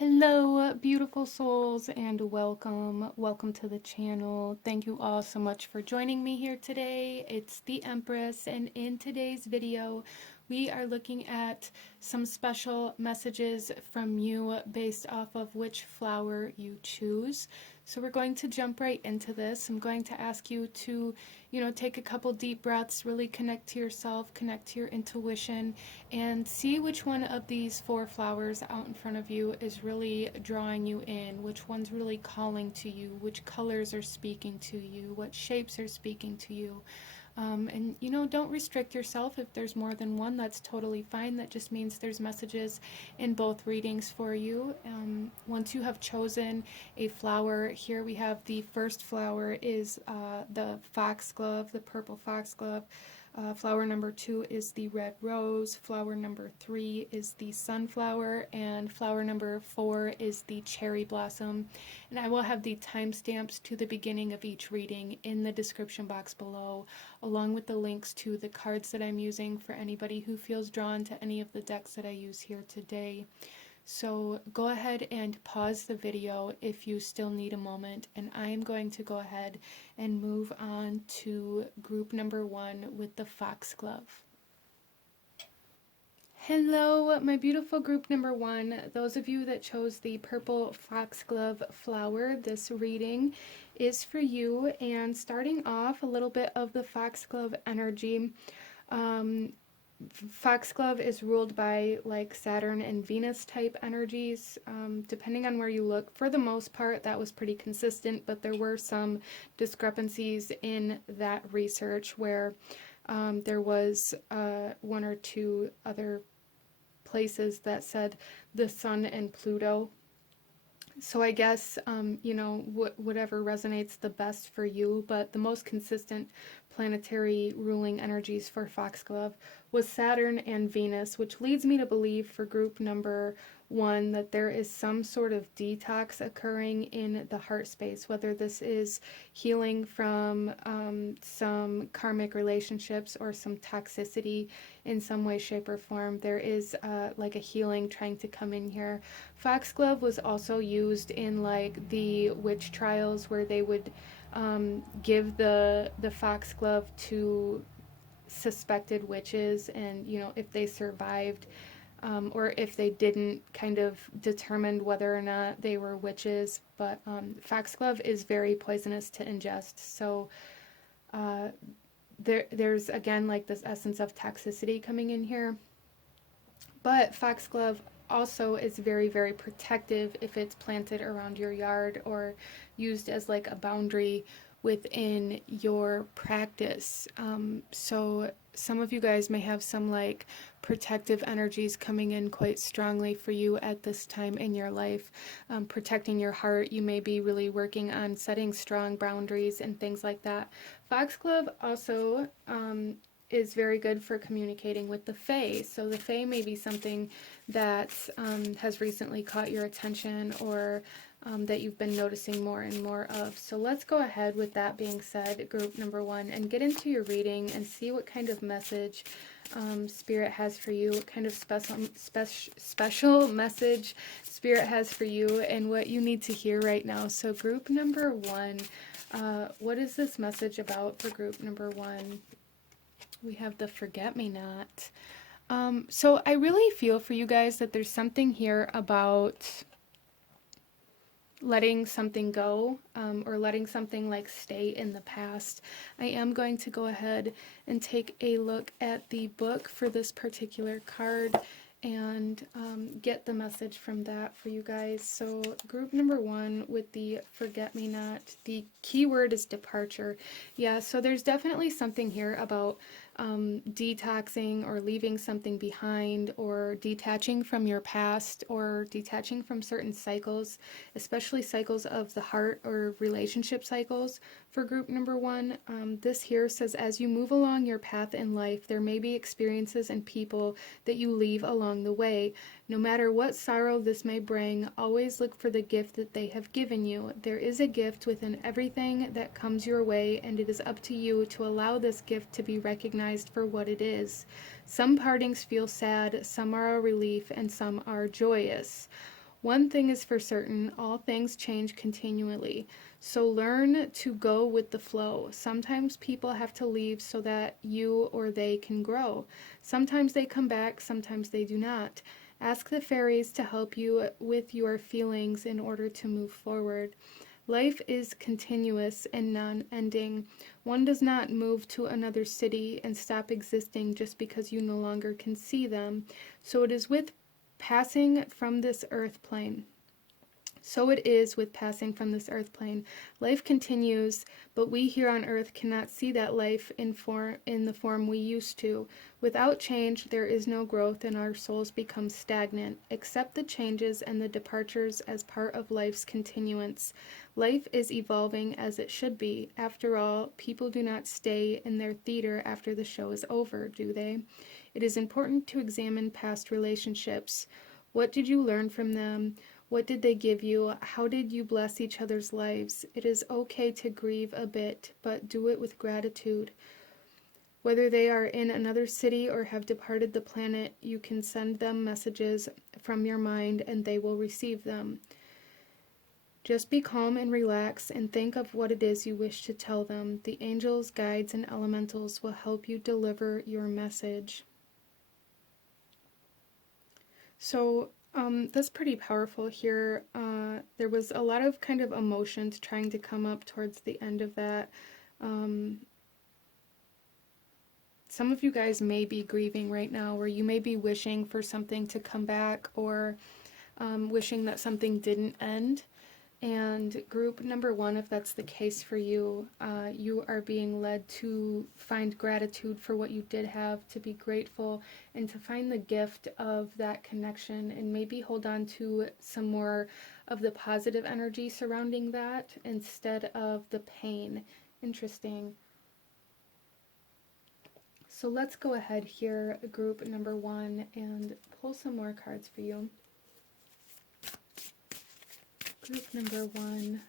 Hello, beautiful souls, and welcome. Welcome to the channel. Thank you all so much for joining me here today. It's the Empress, and in today's video, we are looking at some special messages from you based off of which flower you choose. So we're going to jump right into this. I'm going to ask you to, take a couple deep breaths, really connect to yourself, connect to your intuition, and see which one of these four flowers out in front of you is really drawing you in, which one's really calling to you, which colors are speaking to you, what shapes are speaking to you. And don't restrict yourself. If there's more than one, that's totally fine. That just means there's messages in both readings for you. Once you have chosen a flower, here we have the first flower is the foxglove, the purple foxglove. Flower number 2 is the red rose, flower number 3 is the sunflower, and flower number 4 is the cherry blossom. And I will have the timestamps to the beginning of each reading in the description box below, along with the links to the cards that I'm using for anybody who feels drawn to any of the decks that I use here today. So go ahead and pause the video if you still need a moment, and I am going to go ahead and move on to group number 1 with the foxglove. Hello, my beautiful group number 1. Those of you that chose the purple foxglove flower, this reading is for you. And starting off, a little bit of the foxglove energy. Foxglove is ruled by like Saturn and Venus type energies, depending on where you look. For the most part, that was pretty consistent, but there were some discrepancies in that research where there was one or two other places that said the Sun and Pluto. So I guess, whatever resonates the best for you, but the most consistent planetary ruling energies for foxglove was Saturn and Venus, which leads me to believe for group number 1 that there is some sort of detox occurring in the heart space, whether this is healing from some karmic relationships or some toxicity in some way, shape, or form. There is like a healing trying to come in here. Foxglove was also used in like the witch trials where they would give the foxglove to suspected witches, and if they survived or if they didn't, kind of determined whether or not they were witches. But foxglove is very poisonous to ingest, so there's again like this essence of toxicity coming in here. But foxglove also is very, very protective if it's planted around your yard or used as like a boundary within your practice. So some of you guys may have some like protective energies coming in quite strongly for you at this time in your life. Protecting your heart, you may be really working on setting strong boundaries and things like that. Foxglove also is very good for communicating with the Fae. So the Fae may be something that has recently caught your attention, or that you've been noticing more and more of. So let's go ahead with that being said, group number 1, and get into your reading and see what kind of message Spirit has for you, what kind of special message Spirit has for you, and what you need to hear right now. So group number 1, what is this message about for group number 1? We have the forget-me-not. So I really feel for you guys that there's something here about letting something go, or letting something like stay in the past. I am going to go ahead and take a look at the book for this particular card and get the message from that for you guys. So group number 1 with the forget-me-not, the keyword is departure. Yeah, so there's definitely something here about detoxing or leaving something behind, or detaching from your past, or detaching from certain cycles, especially cycles of the heart or relationship cycles. For group number 1, this here says, as you move along your path in life, there may be experiences and people that you leave along the way. No matter what sorrow this may bring, always look for the gift that they have given you. There is a gift within everything that comes your way, and it is up to you to allow this gift to be recognized for what it is. Some partings feel sad, some are a relief, and some are joyous. One thing is for certain, all things change continually. So learn to go with the flow. Sometimes people have to leave so that you or they can grow. Sometimes they come back, sometimes they do not. Ask the fairies to help you with your feelings in order to move forward. Life is continuous and non-ending. One does not move to another city and stop existing just because you no longer can see them. So it is with passing from this earth plane. So it is with passing from this earth plane. Life continues, but we here on earth cannot see that life in the form we used to. Without change, there is no growth and our souls become stagnant. Accept the changes and the departures as part of life's continuance. Life is evolving as it should be. After all, people do not stay in their theater after the show is over, do they? It is important to examine past relationships. What did you learn from them? What did they give you? How did you bless each other's lives? It is okay to grieve a bit, but do it with gratitude. Whether they are in another city or have departed the planet, you can send them messages from your mind and they will receive them. Just be calm and relax and think of what it is you wish to tell them. The angels, guides, and elementals will help you deliver your message. So that's pretty powerful here. There was a lot of kind of emotions trying to come up towards the end of that. Some of you guys may be grieving right now, or you may be wishing for something to come back, or wishing that something didn't end. And group number one, if that's the case for you, you are being led to find gratitude for what you did have, to be grateful, and to find the gift of that connection, and maybe hold on to some more of the positive energy surrounding that instead of the pain. Interesting. So let's go ahead here, group number one, and pull some more cards for you. Group number one,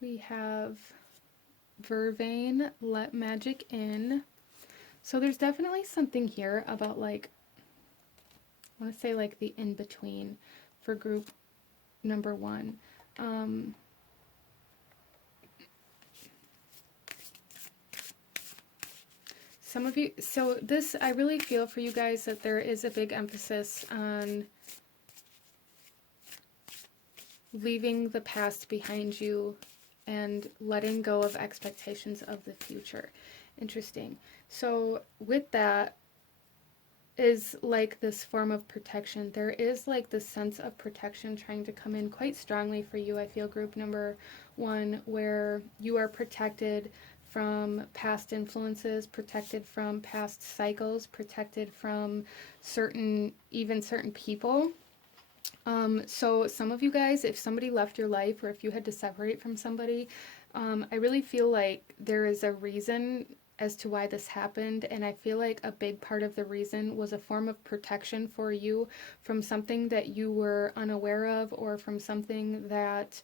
we have Vervain, Let Magic In. So there's definitely something here about, like, I want to say like the in-between for group number one. Some of you, so this, I really feel for you guys that there is a big emphasis on leaving the past behind you and letting go of expectations of the future. Interesting. So with that is like this form of protection. There is like this sense of protection trying to come in quite strongly for you, I feel, group number one, where you are protected from past influences, protected from past cycles, protected from certain people. So some of you guys, if somebody left your life or if you had to separate from somebody, I really feel like there is a reason as to why this happened, and I feel like a big part of the reason was a form of protection for you from something that you were unaware of, or from something that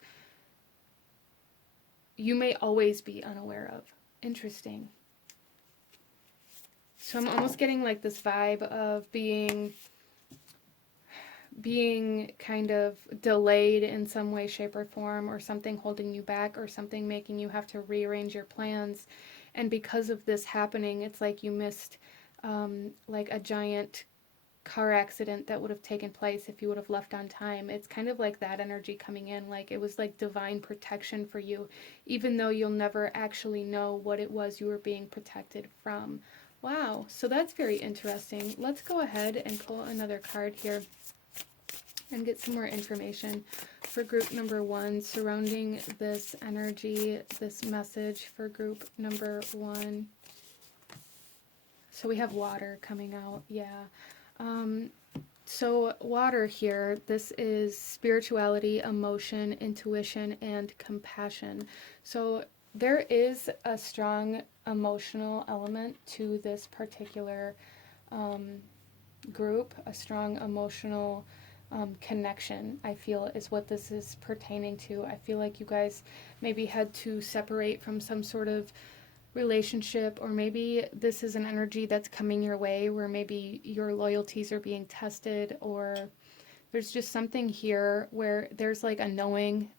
you may always be unaware of. Interesting. So I'm almost getting like this vibe of being kind of delayed in some way, shape, or form, or something holding you back, or something making you have to rearrange your plans. And because of this happening, it's like you missed like a giant car accident that would have taken place if you would have left on time. It's kind of like that energy coming in, like it was like divine protection for you, even though you'll never actually know what it was you were being protected from. Wow, so that's very interesting. Let's go ahead and pull another card here and get some more information for group number one surrounding this energy, this message for group number one. So we have water coming out, yeah. So water here, this is spirituality, emotion, intuition, and compassion. So there is a strong emotional element to this particular group, a strong emotional connection, I feel, is what this is pertaining to. I feel like you guys maybe had to separate from some sort of relationship, or maybe this is an energy that's coming your way where maybe your loyalties are being tested, or there's just something here where there's like a knowing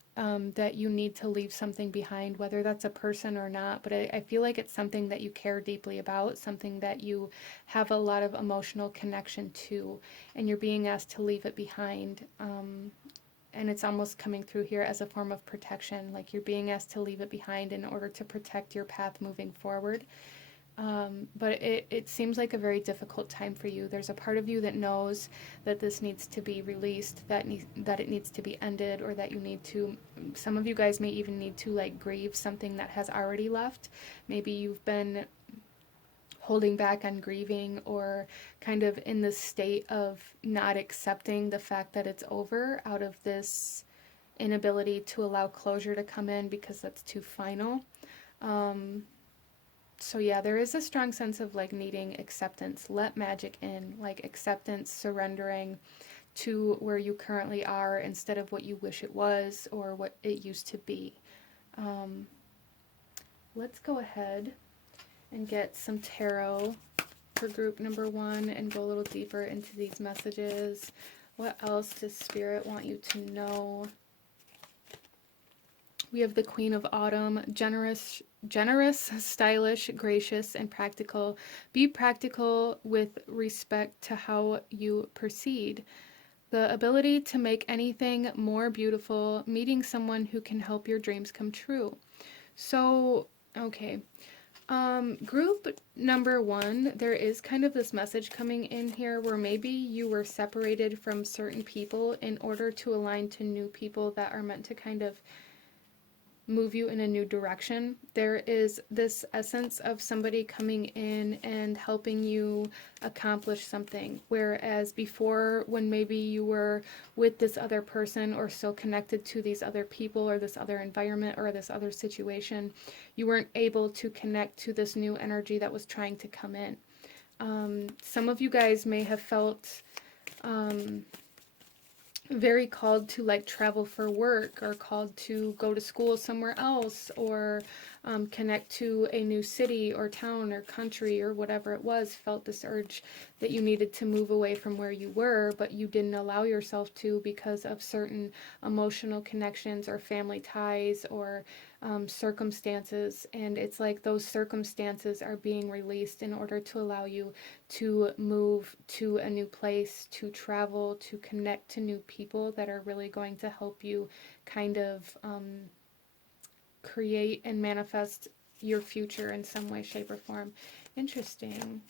that you need to leave something behind, whether that's a person or not. But I feel like it's something that you care deeply about, something that you have a lot of emotional connection to, and you're being asked to leave it behind. And it's almost coming through here as a form of protection, like you're being asked to leave it behind in order to protect your path moving forward. But it seems like a very difficult time for you. There's a part of you that knows that this needs to be released, that it needs to be ended, or that you need to, some of you guys may even need to like grieve something that has already left. Maybe you've been holding back on grieving, or kind of in the state of not accepting the fact that it's over out of this inability to allow closure to come in because that's too final. So yeah, there is a strong sense of like needing acceptance. Let magic in, like acceptance, surrendering to where you currently are instead of what you wish it was or what it used to be. Um, let's go ahead and get some tarot for group number 1 and go a little deeper into these messages. What else does Spirit want you to know? We have the Queen of Autumn, generous, stylish, gracious, and practical. Be practical with respect to how you proceed. The ability to make anything more beautiful, meeting someone who can help your dreams come true. So, okay. Group number 1, there is kind of this message coming in here where maybe you were separated from certain people in order to align to new people that are meant to kind of move you in a new direction. There is this essence of somebody coming in and helping you accomplish something, whereas before, when maybe you were with this other person or so connected to these other people or this other environment or this other situation, you weren't able to connect to this new energy that was trying to come in. Some of you guys may have felt very called to like travel for work, or called to go to school somewhere else, or connect to a new city or town or country or whatever it was, felt this urge that you needed to move away from where you were, but you didn't allow yourself to because of certain emotional connections or family ties or circumstances. And it's like those circumstances are being released in order to allow you to move to a new place, to travel, to connect to new people that are really going to help you kind of create and manifest your future in some way, shape, or form. Interesting.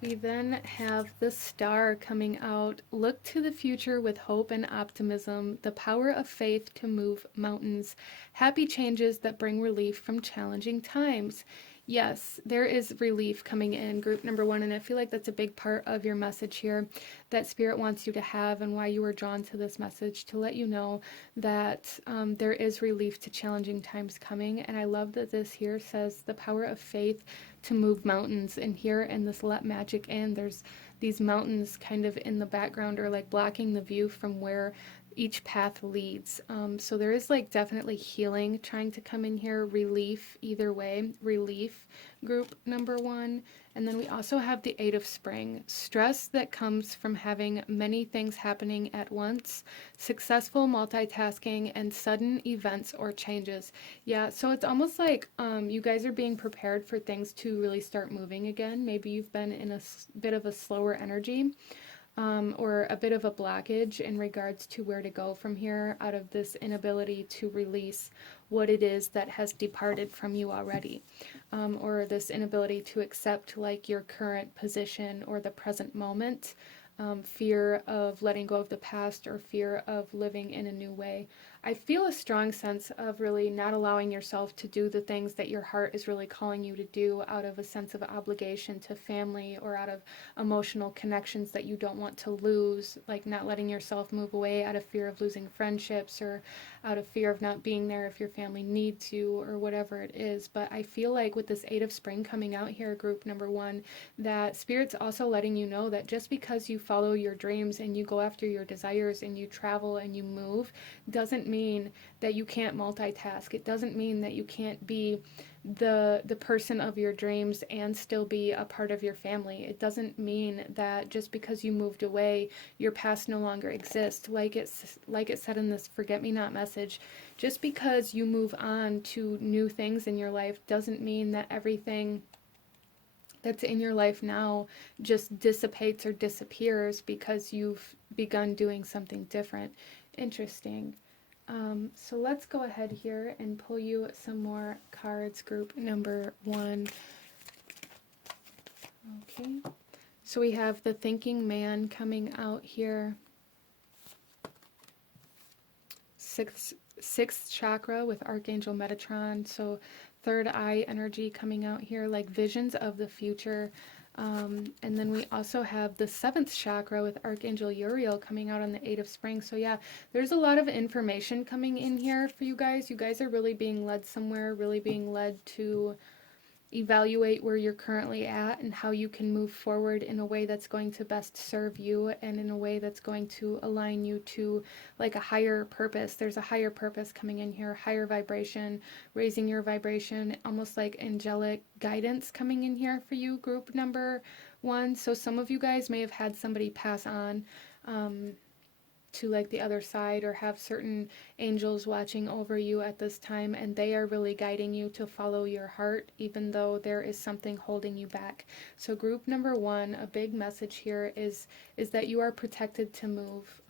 We then have the Star coming out. Look to the future with hope and optimism, the power of faith to move mountains, happy changes that bring relief from challenging times. Yes, there is relief coming in, group number 1, and I feel like that's a big part of your message here that Spirit wants you to have, and why you were drawn to this message, to let you know that there is relief to challenging times coming. And I love that this here says the power of faith to move mountains, and here in this let magic in, there's these mountains kind of in the background, or like blocking the view from where each path leads. So there is like definitely healing trying to come in here, relief either way, relief, group number 1. And then we also have the 8 of Spring, stress that comes from having many things happening at once, successful multitasking, and sudden events or changes. Yeah, so it's almost like you guys are being prepared for things to really start moving again. Maybe you've been in a bit of a slower energy. Or a bit of a blockage in regards to where to go from here, out of this inability to release what it is that has departed from you already, or this inability to accept like your current position or the present moment, fear of letting go of the past, or fear of living in a new way. I feel a strong sense of really not allowing yourself to do the things that your heart is really calling you to do out of a sense of obligation to family, or out of emotional connections that you don't want to lose, like not letting yourself move away out of fear of losing friendships, or out of fear of not being there if your family needs you, or whatever it is. But I feel like with this 8 of Spring coming out here, group number 1, that Spirit's also letting you know that just because you follow your dreams and you go after your desires and you travel and you move, doesn't mean mean that you can't multitask. It doesn't mean that you can't be the person of your dreams and still be a part of your family. It doesn't mean that just because you moved away, your past no longer exists. Like it said in this Forget Me Not message, just because you move on to new things in your life doesn't mean that everything that's in your life now just dissipates or disappears because you've begun doing something different. Interesting. So let's go ahead here and pull you some more cards, group number 1. Okay. So we have the Thinking Man coming out here. Sixth chakra with Archangel Metatron. So third eye energy coming out here, like visions of the future. And then we also have the 7th chakra with Archangel Uriel coming out on the 8 of Spring. So yeah, there's a lot of information coming in here for you guys. You guys are really being led somewhere, really being led to evaluate where you're currently at and how you can move forward in a way that's going to best serve you and in a way that's going to align you to like a higher purpose. There's a higher purpose coming in here, higher vibration, raising your vibration, almost like angelic guidance coming in here for you, group number 1. So some of you guys may have had somebody pass on to like the other side, or have certain angels watching over you at this time, and they are really guiding you to follow your heart even though there is something holding you back. So group number 1, a big message here is that you are protected to move,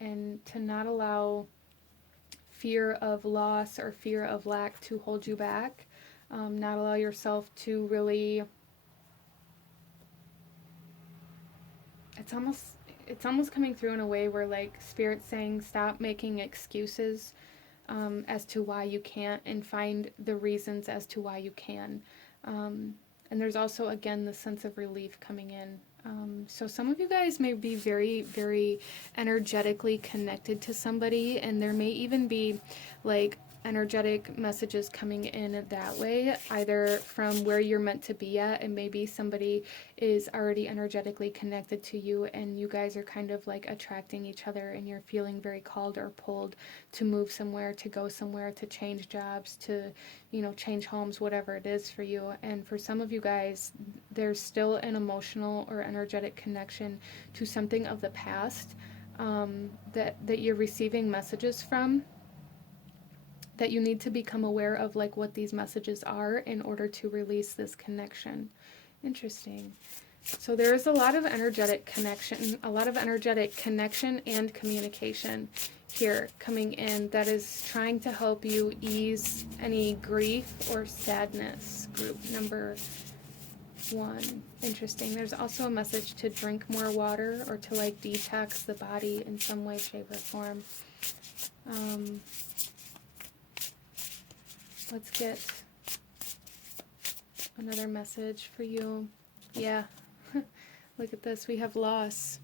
and to not allow fear of loss or fear of lack to hold you back. Not allow yourself to really, it's almost coming through in a way where like Spirit's saying stop making excuses as to why you can't, and find the reasons as to why you can. And there's also, again, the sense of relief coming in. So some of you guys may be very, very energetically connected to somebody, and there may even be like energetic messages coming in that way, either from where you're meant to be at, and maybe somebody is already energetically connected to you and you guys are kind of like attracting each other, and you're feeling very called or pulled to move somewhere, to go somewhere, to change jobs, to, you know, change homes, whatever it is for you. And for some of you guys, there's still an emotional or energetic connection to something of the past that you're receiving messages from, that you need to become aware of, like what these messages are in order to release this connection. Interesting. So there is a lot of energetic connection, and communication here coming in that is trying to help you ease any grief or sadness, group number 1. Interesting. There's also a message to drink more water, or to like detox the body in some way, shape, or form. Let's get another message for you. Yeah, look at this. We have loss.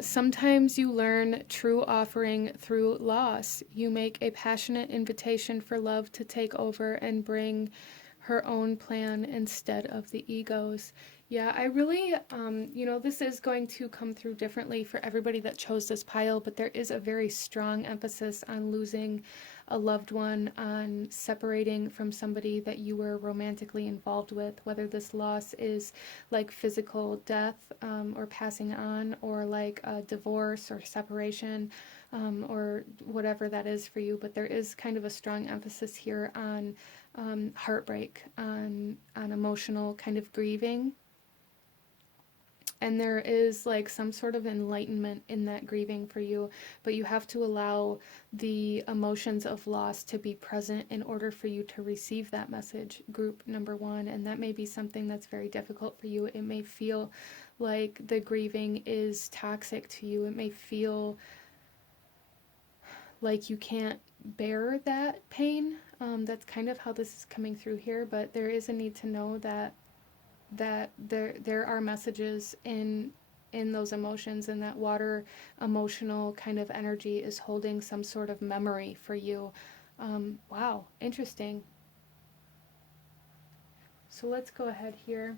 Sometimes you learn true offering through loss. You make a passionate invitation for love to take over and bring her own plan instead of the ego's. Yeah, I really, you know, this is going to come through differently for everybody that chose this pile, but there is a very strong emphasis on losing a loved one, on separating from somebody that you were romantically involved with, whether this loss is like physical death or passing on, or like a divorce or separation, or whatever that is for you. But there is kind of a strong emphasis here on heartbreak, on emotional kind of grieving. And there is like some sort of enlightenment in that grieving for you, but you have to allow the emotions of loss to be present in order for you to receive that message, group number 1. And that may be something that's very difficult for you. It may feel like the grieving is toxic to you. It may feel like you can't bear that pain. That's kind of how this is coming through here, but there is a need to know that there are messages in those emotions, and that water emotional kind of energy is holding some sort of memory for you. Wow, interesting. So let's go ahead here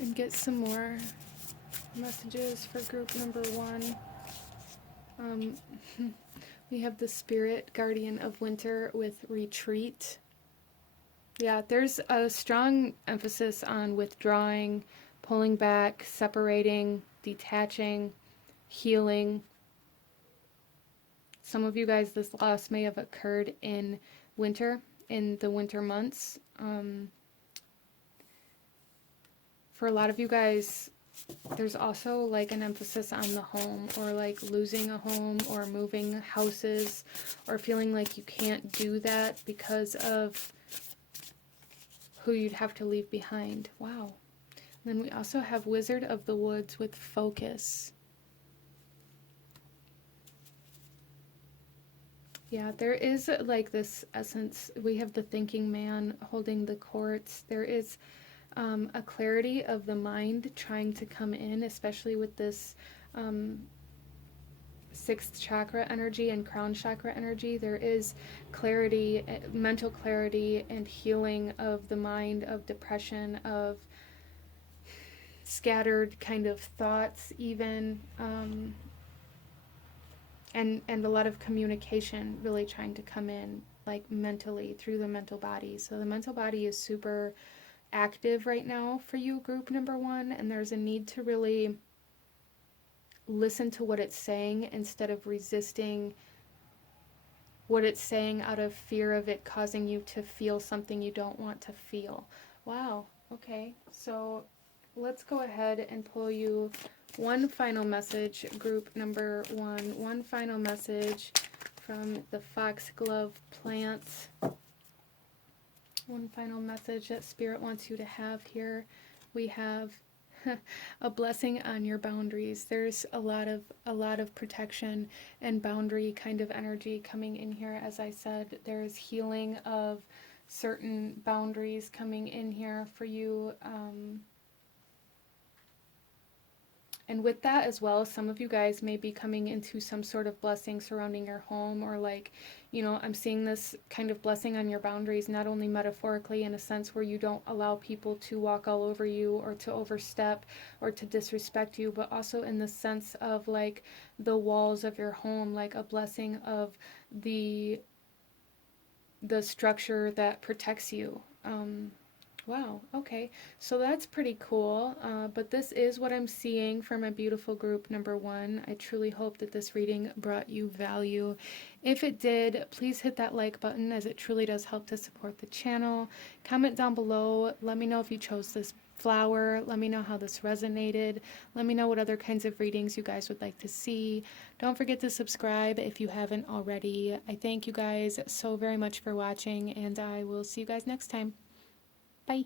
and get some more messages for group number 1. Um, we have the spirit guardian of winter with retreat. Yeah, there's a strong emphasis on withdrawing, pulling back, separating, detaching, healing. Some of you guys, this loss may have occurred in winter, in the winter months. For a lot of you guys, there's also like an emphasis on the home, or like losing a home or moving houses, or feeling like you can't do that because of who you'd have to leave behind. Wow. And then we also have Wizard of the Woods with focus. Yeah, there is like this essence. We have the thinking man holding the quartz. There is a clarity of the mind trying to come in, especially with this sixth chakra energy and crown chakra energy. There is clarity, mental clarity, and healing of the mind, of depression, of scattered kind of thoughts, even. And a lot of communication really trying to come in, like mentally, through the mental body. So the mental body is super active right now for you, group number 1, and there's a need to really listen to what it's saying instead of resisting what it's saying out of fear of it causing you to feel something you don't want to feel. Wow. Okay. So let's go ahead and pull you one final message, group number 1. One final message from the foxglove plant. One final message that Spirit wants you to have here. We have a blessing on your boundaries. There's a lot of protection and boundary kind of energy coming in here. As I said, there's healing of certain boundaries coming in here for you. And with that as well, some of you guys may be coming into some sort of blessing surrounding your home, or like, you know, I'm seeing this kind of blessing on your boundaries, not only metaphorically in a sense where you don't allow people to walk all over you or to overstep or to disrespect you, but also in the sense of like the walls of your home, like a blessing of the structure that protects you. Wow, okay, so that's pretty cool, but this is what I'm seeing for my beautiful group number 1. I truly hope that this reading brought you value. If it did, please hit that like button, as it truly does help to support the channel. Comment down below, let me know if you chose this flower, let me know how this resonated, let me know what other kinds of readings you guys would like to see. Don't forget to subscribe if you haven't already. I thank you guys so very much for watching, and I will see you guys next time. Bye.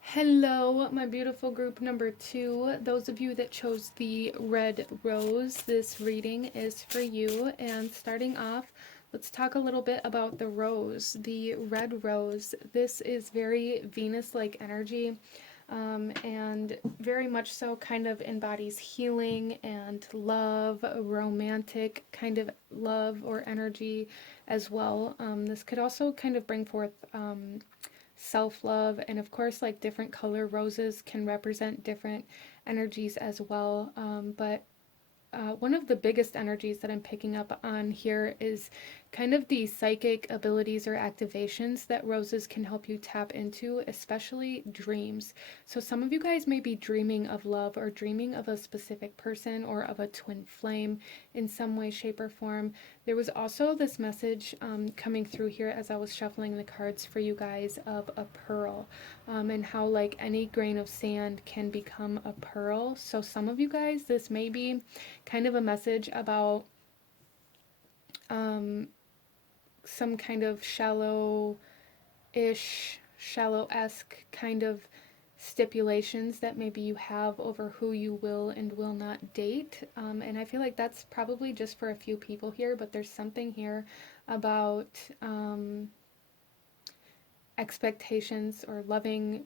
Hello, my beautiful group number 2. Those of you that chose the red rose, this reading is for you. And starting off, let's talk a little bit about the rose. The red rose, this is very Venus-like energy, and very much so kind of embodies healing and love, romantic kind of love or energy as well. This could also kind of bring forth self-love, and of course, like, different color roses can represent different energies as well, but one of the biggest energies that I'm picking up on here is kind of the psychic abilities or activations that roses can help you tap into, especially dreams. So some of you guys may be dreaming of love, or dreaming of a specific person, or of a twin flame in some way, shape, or form. There was also this message coming through here as I was shuffling the cards for you guys, of a pearl, and how like any grain of sand can become a pearl. So some of you guys, this may be kind of a message about some kind of shallow-esque kind of stipulations that maybe you have over who you will and will not date. And I feel like that's probably just for a few people here, but there's something here about expectations, or loving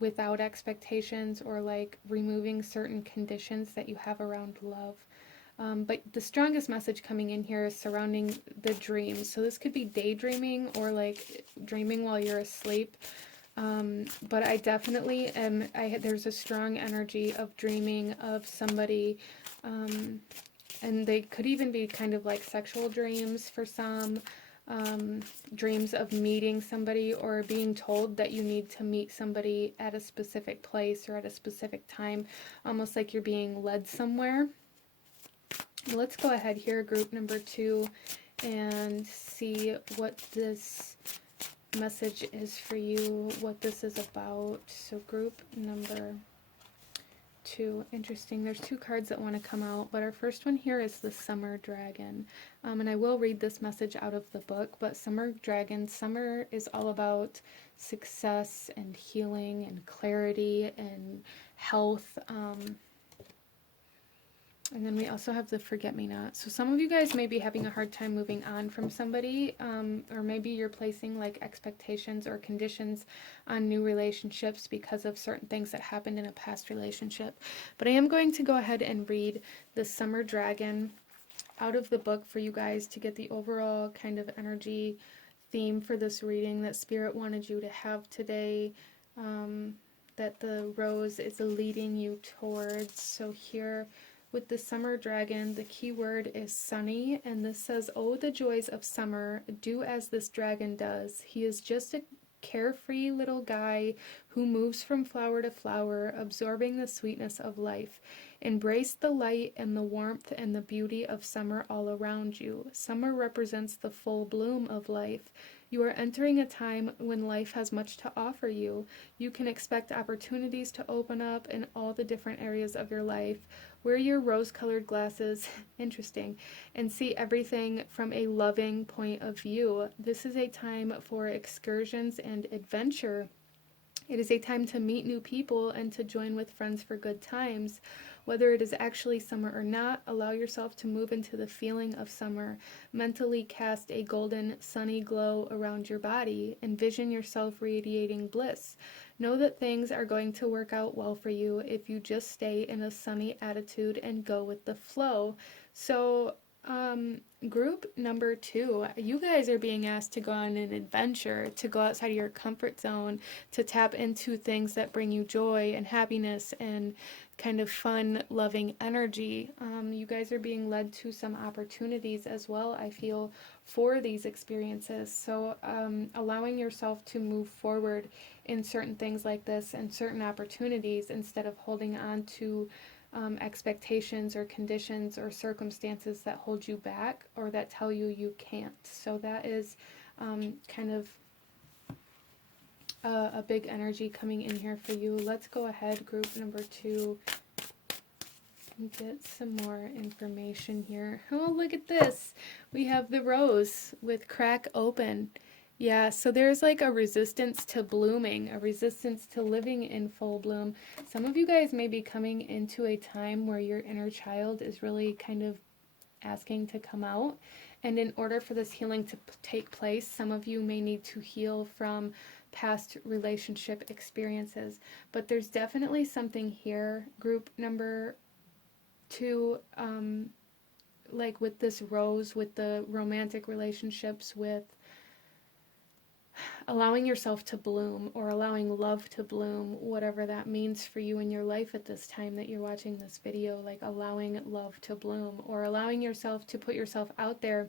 without expectations, or like removing certain conditions that you have around love. But the strongest message coming in here is surrounding the dreams. So this could be daydreaming, or like dreaming while you're asleep. But I definitely am, there's a strong energy of dreaming of somebody And they could even be kind of like sexual dreams for some, dreams of meeting somebody or being told that you need to meet somebody at a specific place or at a specific time, almost like you're being led somewhere. Let's go ahead here, group number 2, and see what this message is for you, what this is about. So group number 2, interesting. There's 2 cards that want to come out, but our first one here is the Summer Dragon. And I will read this message out of the book, but Summer Dragon, summer is all about success and healing and clarity and health. And then we also have the Forget-Me-Not. So some of you guys may be having a hard time moving on from somebody, or maybe you're placing like expectations or conditions on new relationships because of certain things that happened in a past relationship. But I am going to go ahead and read the Summer Dragon out of the book for you guys to get the overall kind of energy theme for this reading that Spirit wanted you to have today, that the rose is leading you towards. So here, with the Summer Dragon, the key word is sunny, and this says, "Oh, the joys of summer, do as this dragon does. He is just a carefree little guy who moves from flower to flower, absorbing the sweetness of life. Embrace the light and the warmth and the beauty of summer all around you. Summer represents the full bloom of life. You are entering a time when life has much to offer you. You can expect opportunities to open up in all the different areas of your life. Wear your rose-colored glasses," interesting, "and see everything from a loving point of view. This is a time for excursions and adventure. It is a time to meet new people and to join with friends for good times. Whether it is actually summer or not, allow yourself to move into the feeling of summer. Mentally cast a golden, sunny glow around your body. Envision yourself radiating bliss. Know that things are going to work out well for you if you just stay in a sunny attitude and go with the flow." So, group number 2, you guys are being asked to go on an adventure, to go outside of your comfort zone, to tap into things that bring you joy and happiness and kind of fun, loving energy. You guys are being led to some opportunities as well, I feel, for these experiences. So allowing yourself to move forward in certain things like this and certain opportunities instead of holding on to expectations or conditions or circumstances that hold you back or that tell you you can't. So that is kind of a big energy coming in here for you. Let's go ahead, group number 2, and get some more information here. Oh, look at this. We have the rose with crack open. Yeah, so there's like a resistance to blooming, a resistance to living in full bloom. Some of you guys may be coming into a time where your inner child is really kind of asking to come out. And in order for this healing to take place, some of you may need to heal from past relationship experiences. But there's definitely something here, group number 2, like with this rose, with the romantic relationships, with allowing yourself to bloom or allowing love to bloom, whatever that means for you in your life at this time that you're watching this video, like allowing love to bloom or allowing yourself to put yourself out there,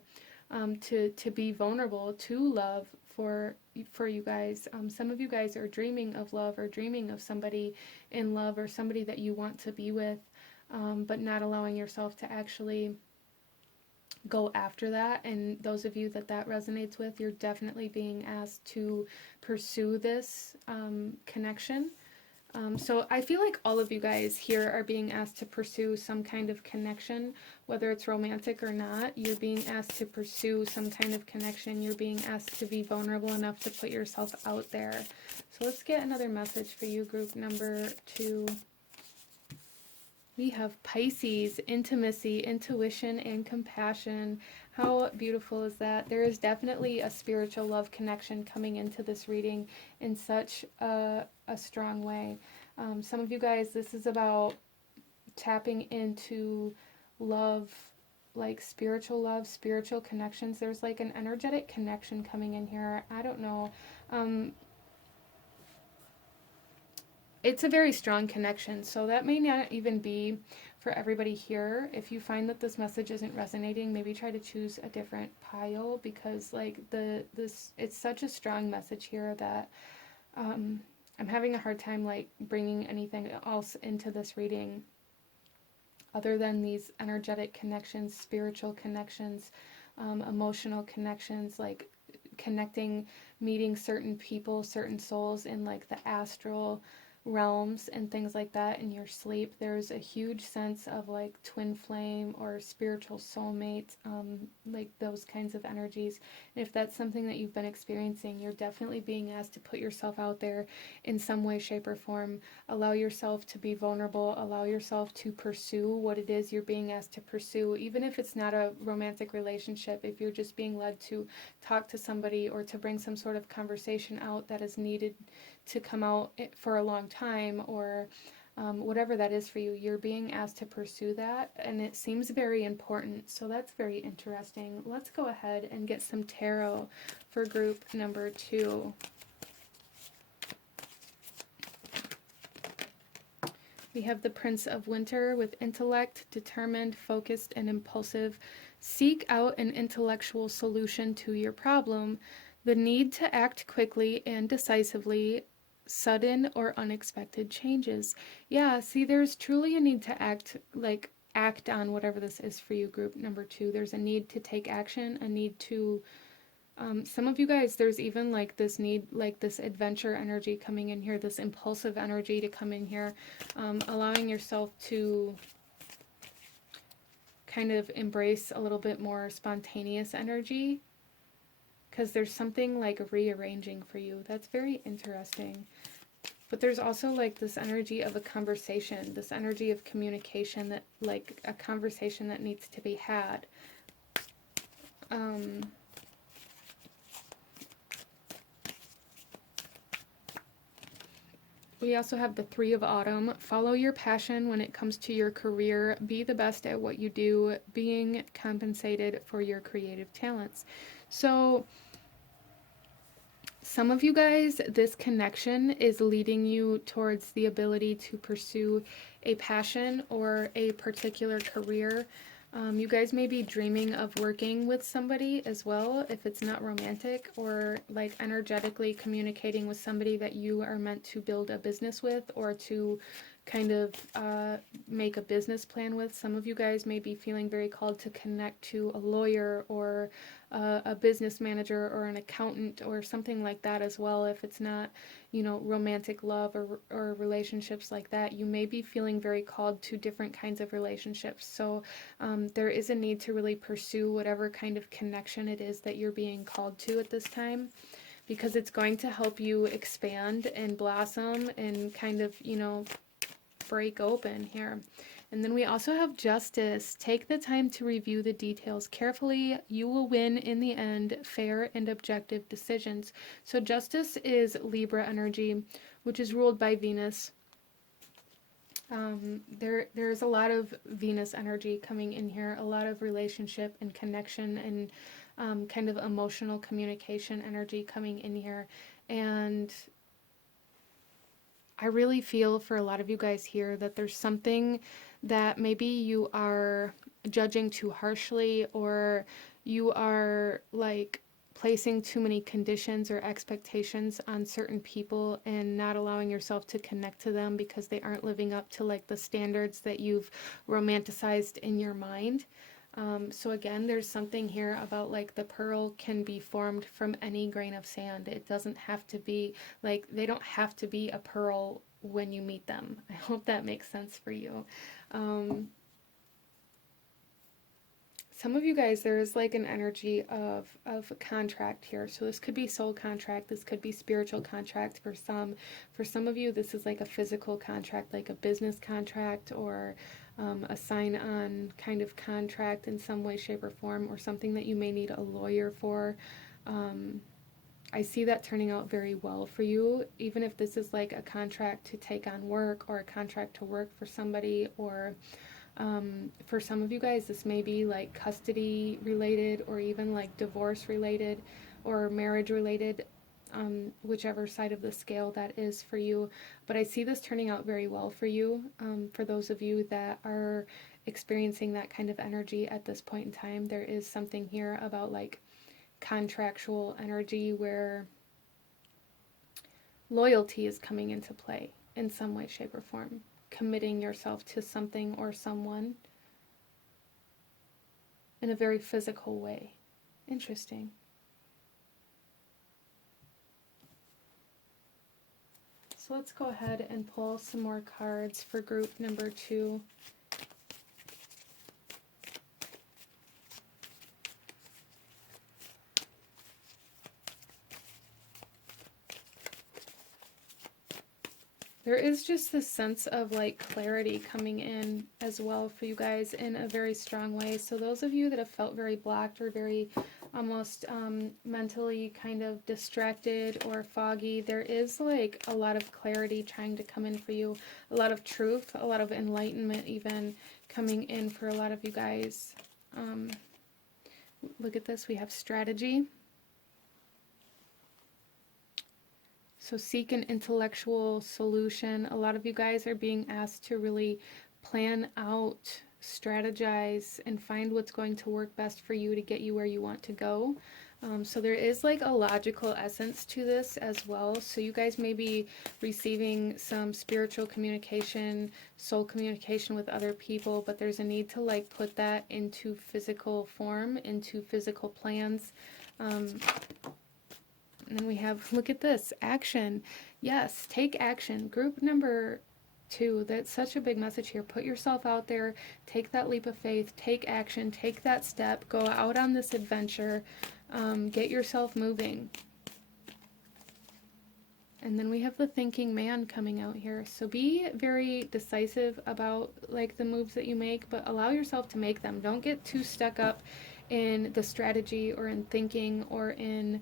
to be vulnerable to love for you guys. Some of you guys are dreaming of love or dreaming of somebody in love or somebody that you want to be with, but not allowing yourself to actually go after that. And those of you that resonates with, you're definitely being asked to pursue this connection. So I feel like all of you guys here are being asked to pursue some kind of connection, whether it's romantic or not. You're being asked to pursue some kind of connection. You're being asked to be vulnerable enough to put yourself out there. So let's get another message for you, group number 2. We have Pisces, intimacy, intuition, and compassion. How beautiful is that? There is definitely a spiritual love connection coming into this reading in such a strong way. Some of you guys, this is about tapping into love, like spiritual love, spiritual connections. There's like an energetic connection coming in here. I don't know. It's a very strong connection, so that may not even be for everybody here. If you find that this message isn't resonating, maybe try to choose a different pile, because like it's such a strong message here that I'm having a hard time like bringing anything else into this reading other than these energetic connections, spiritual connections, emotional connections, like connecting, meeting certain people, certain souls in like the astral realms and things like that in your sleep. There's a huge sense of like twin flame or spiritual soulmate, like those kinds of energies. And if that's something that you've been experiencing, you're definitely being asked to put yourself out there in some way, shape, or form. Allow yourself to be vulnerable. Allow yourself to pursue what it is you're being asked to pursue, even if it's not a romantic relationship. If you're just being led to talk to somebody or to bring some sort of conversation out that is needed to come out for a long time, or whatever that is for you, you're being asked to pursue that, and it seems very important. So that's very interesting. Let's go ahead and get some tarot for group number 2. We have the Prince of Winter with intellect, determined, focused, and impulsive. Seek out an intellectual solution to your problem. The need to act quickly and decisively. Sudden or unexpected changes. Yeah, see, there's truly a need to act on whatever this is for you, group number 2. There's a need to take action, a need to some of you guys, there's even like this need, like this adventure energy coming in here, this impulsive energy to come in here, allowing yourself to kind of embrace a little bit more spontaneous energy, because there's something like rearranging for you. That's very interesting. But there's also like this energy of a conversation, this energy of communication, that like a conversation that needs to be had. We also have the Three of Autumn. Follow your passion when it comes to your career. Be the best at what you do, being compensated for your creative talents. So some of you guys, this connection is leading you towards the ability to pursue a passion or a particular career. You guys may be dreaming of working with somebody as well, if it's not romantic, or like energetically communicating with somebody that you are meant to build a business with, or to kind of make a business plan with. Some of you guys may be feeling very called to connect to a lawyer or a business manager or an accountant or something like that as well. If it's not, you know, romantic love or relationships like that, you may be feeling very called to different kinds of relationships. So there is a need to really pursue whatever kind of connection it is that you're being called to at this time, because it's going to help you expand and blossom and kind of, you know, break open here. And then we also have Justice. Take the time to review the details carefully. You will win in the end. Fair and objective decisions. So Justice is Libra energy, which is ruled by Venus. There's a lot of Venus energy coming in here, a lot of relationship and connection and kind of emotional communication energy coming in here. And I really feel for a lot of you guys here that there's something that maybe you are judging too harshly, or you are like placing too many conditions or expectations on certain people and not allowing yourself to connect to them because they aren't living up to like the standards that you've romanticized in your mind. So again, there's something here about like the pearl can be formed from any grain of sand. It doesn't have to be like, they don't have to be a pearl when you meet them. I hope that makes sense for you. Some of you guys, there is like an energy of a contract here. So this could be soul contract. This could be spiritual contract for some. For some of you, this is like a physical contract, like a business contract, or a sign-on kind of contract in some way, shape, or form, or something that you may need a lawyer for. I see that turning out very well for you, even if this is like a contract to take on work, or a contract to work for somebody, or for some of you guys, this may be like custody related, or even like divorce related or marriage related. whichever side of the scale that is for you. But I see this turning out very well for you, for those of you that are experiencing that kind of energy at this point in time. There is something here about like contractual energy where loyalty is coming into play in some way, shape, or form. Committing yourself to something or someone in a very physical way. Interesting. So let's go ahead and pull some more cards for group number 2. There is just this sense of like clarity coming in as well for you guys in a very strong way. So those of you that have felt very blocked or very almost mentally kind of distracted or foggy, there is like a lot of clarity trying to come in for you, a lot of truth, a lot of enlightenment even coming in for a lot of you guys. Look at this, we have strategy. So seek an intellectual solution. A lot of you guys are being asked to really plan out, strategize, and find what's going to work best for you to get you where you want to go. So there is like a logical essence to this as well. So you guys may be receiving some spiritual communication, soul communication with other people, but there's a need to like put that into physical form, into physical plans. And then we have, look at this, action. Yes, take action. Group number 2, that's such a big message here. Put yourself out there, take that leap of faith, take action, take that step, go out on this adventure, get yourself moving. And then we have the thinking man coming out here. So be very decisive about like the moves that you make, but allow yourself to make them. Don't get too stuck up in the strategy or in thinking or in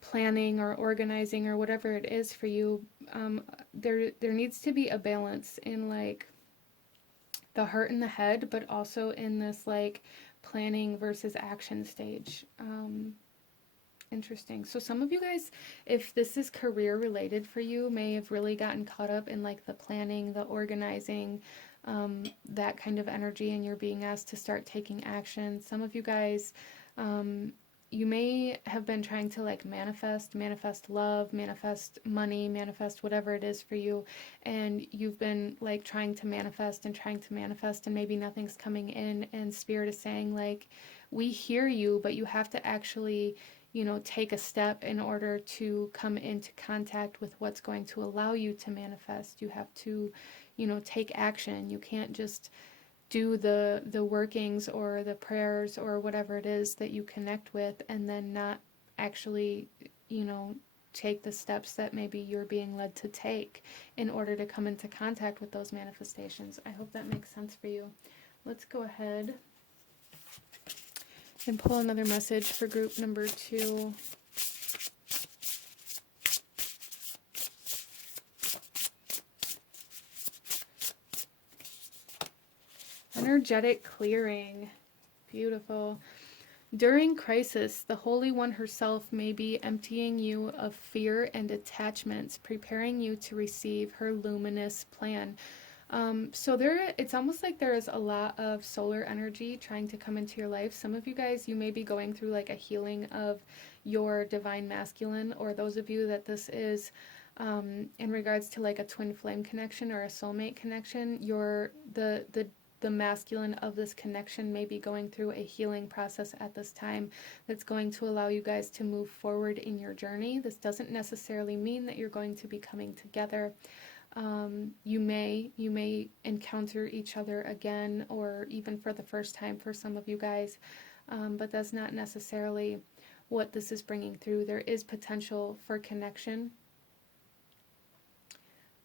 planning or organizing or whatever it is for you. There needs to be a balance in like the heart and the head, but also in this like planning versus action stage. Interesting. So some of you guys, if this is career related for you, may have really gotten caught up in like the planning, the organizing, that kind of energy, and you're being asked to start taking action. Some of you guys, you may have been trying to like manifest love, manifest money, manifest whatever it is for you, and you've been like trying to manifest, and maybe nothing's coming in, and Spirit is saying like, we hear you, but you have to actually, you know, take a step in order to come into contact with what's going to allow you to manifest. You have to, you know, take action. You can't just do the workings or the prayers or whatever it is that you connect with and then not actually, you know, take the steps that maybe you're being led to take in order to come into contact with those manifestations. I hope that makes sense for you. Let's go ahead and pull another message for group number 2. Energetic clearing. Beautiful. During crisis, the Holy One herself may be emptying you of fear and attachments, preparing you to receive her luminous plan. So it's almost like there is a lot of solar energy trying to come into your life. Some of you guys, you may be going through like a healing of your divine masculine, or those of you that this is in regards to like a twin flame connection or a soulmate connection, the masculine of this connection may be going through a healing process at this time that's going to allow you guys to move forward in your journey. This doesn't necessarily mean that you're going to be coming together. You may encounter each other again, or even for the first time for some of you guys, but that's not necessarily what this is bringing through. There is potential for connection,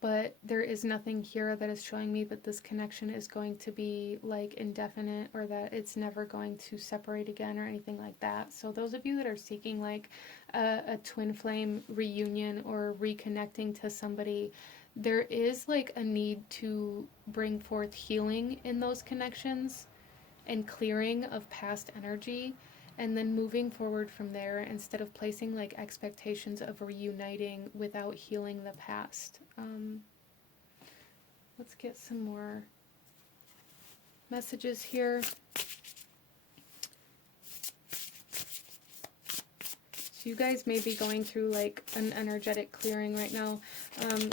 but there is nothing here that is showing me that this connection is going to be like indefinite, or that it's never going to separate again or anything like that. So those of you that are seeking like a twin flame reunion or reconnecting to somebody, there is like a need to bring forth healing in those connections and clearing of past energy. and then moving forward from there instead of placing like expectations of reuniting without healing the past. Let's get some more messages here. So you guys may be going through like an energetic clearing right now,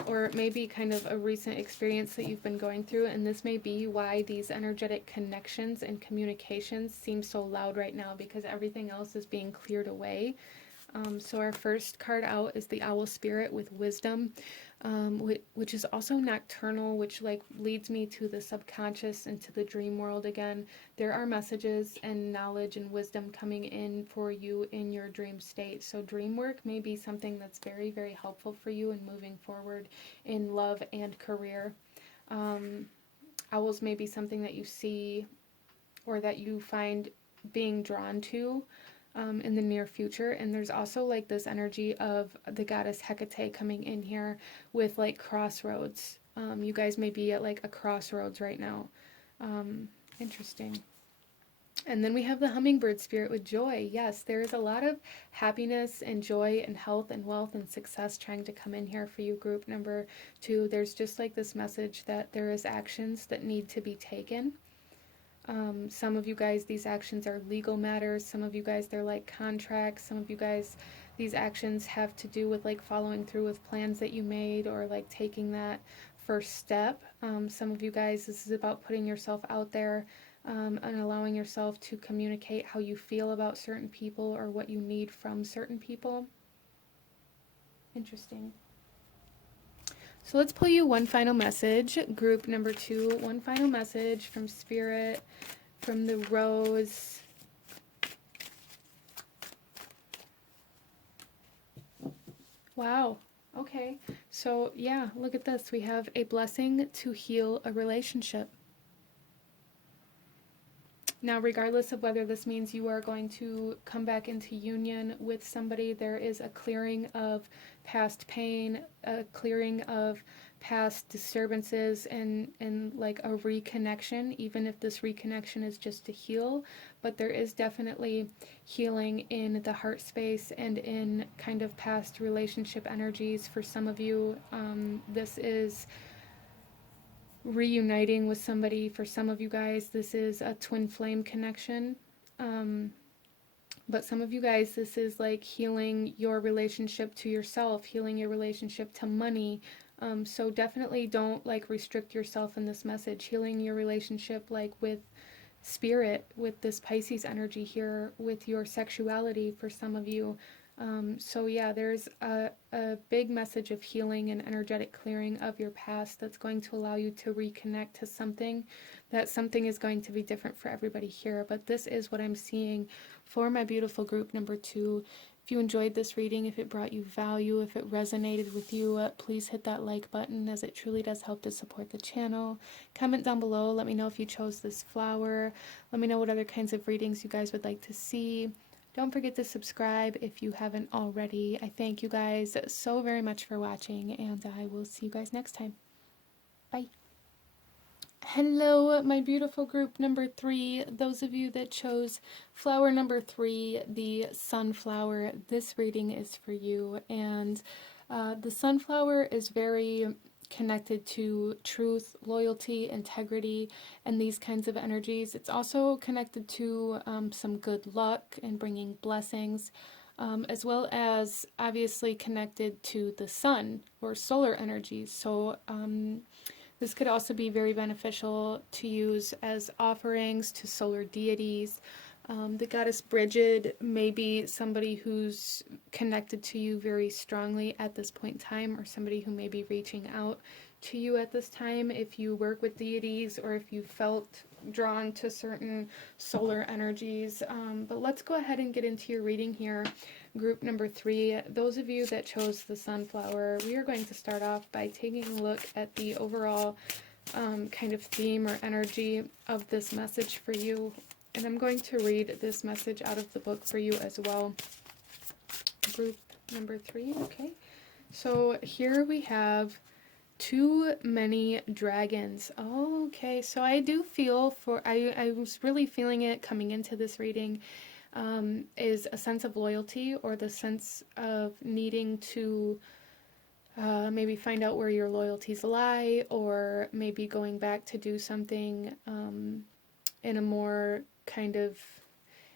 or maybe kind of a recent experience that you've been going through, and this may be why these energetic connections and communications seem so loud right now, because everything else is being cleared away. So our first card out is the Owl Spirit with wisdom, which is also nocturnal, which like leads me to the subconscious and to the dream world again. There are messages and knowledge and wisdom coming in for you in your dream state. So dream work may be something that's very, very helpful for you in moving forward in love and career. Owls may be something that you see or that you find being drawn to in the near future. And there's also like this energy of the goddess Hecate coming in here with like crossroads. You guys may be at like a crossroads right now. Interesting. And then we have the hummingbird spirit with joy. Yes, there is a lot of happiness and joy and health and wealth and success trying to come in here for you, group number 2. There's just like this message that there is actions that need to be taken. Some of you guys, these actions are legal matters. Some of you guys, they're like contracts. Some of you guys, these actions have to do with like following through with plans that you made or like taking that first step. Some of you guys, this is about putting yourself out there and allowing yourself to communicate how you feel about certain people or what you need from certain people. Interesting. So let's pull you one final message, group number 2, one final message from Spirit, from the Rose. Wow. Okay. So yeah, look at this. We have a blessing to heal a relationship. Now, regardless of whether this means you are going to come back into union with somebody, there is a clearing of past pain, a clearing of past disturbances, and like a reconnection, even if this reconnection is just to heal. But there is definitely healing in the heart space and in kind of past relationship energies for some of you. This is reuniting with somebody. For some of you guys, this is a twin flame connection. But some of you guys, this is like healing your relationship to yourself, healing your relationship to money. So definitely don't like restrict yourself in this message. Healing your relationship like with spirit, with this Pisces energy here, with your sexuality for some of you. So yeah, there's a big message of healing and energetic clearing of your past that's going to allow you to reconnect to something. That something is going to be different for everybody here, but this is what I'm seeing for my beautiful group number 2. If you enjoyed this reading, if it brought you value, if it resonated with you, please hit that like button, as it truly does help to support the channel. Comment down below, let me know if you chose this flower. Let me know what other kinds of readings you guys would like to see. Don't forget to subscribe if you haven't already. I thank you guys so very much for watching, and I will see you guys next time. Bye. Hello, my beautiful group number 3. Those of you that chose flower number 3, the sunflower, this reading is for you. And the sunflower is very connected to truth, loyalty, integrity, and these kinds of energies. It's also connected to some good luck and bringing blessings, as well as obviously connected to the sun or solar energies. So this could also be very beneficial to use as offerings to solar deities. The goddess Bridget may be somebody who's connected to you very strongly at this point in time, or somebody who may be reaching out to you at this time if you work with deities or if you felt drawn to certain solar energies. But let's go ahead and get into your reading here, group number 3. Those of you that chose the sunflower, we are going to start off by taking a look at the overall kind of theme or energy of this message for you. And I'm going to read this message out of the book for you as well. Group number 3, okay. So here we have too many dragons. Oh, okay, so I do feel for, I was really feeling it coming into this reading. is a sense of loyalty, or the sense of needing to maybe find out where your loyalties lie, or maybe going back to do something in a more kind of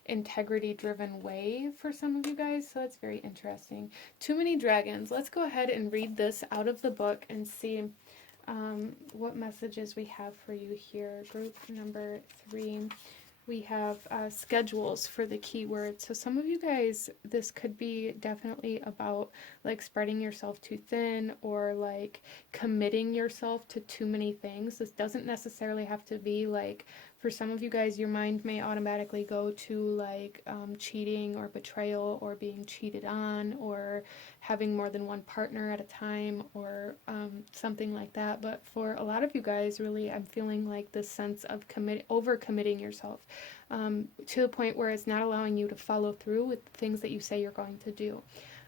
integrity driven way for some of you guys. So it's very interesting. Too many dragons. Let's go ahead and read this out of the book and see what messages we have for you here. Group number 3. We have schedules for the keywords. So some of you guys, this could be definitely about like spreading yourself too thin, or like committing yourself to too many things. This doesn't necessarily have to be like, for some of you guys, your mind may automatically go to like cheating or betrayal, or being cheated on, or having more than one partner at a time, or something like that. But for a lot of you guys, really, I'm feeling like this sense of over-committing yourself to the point where it's not allowing you to follow through with things that you say you're going to do.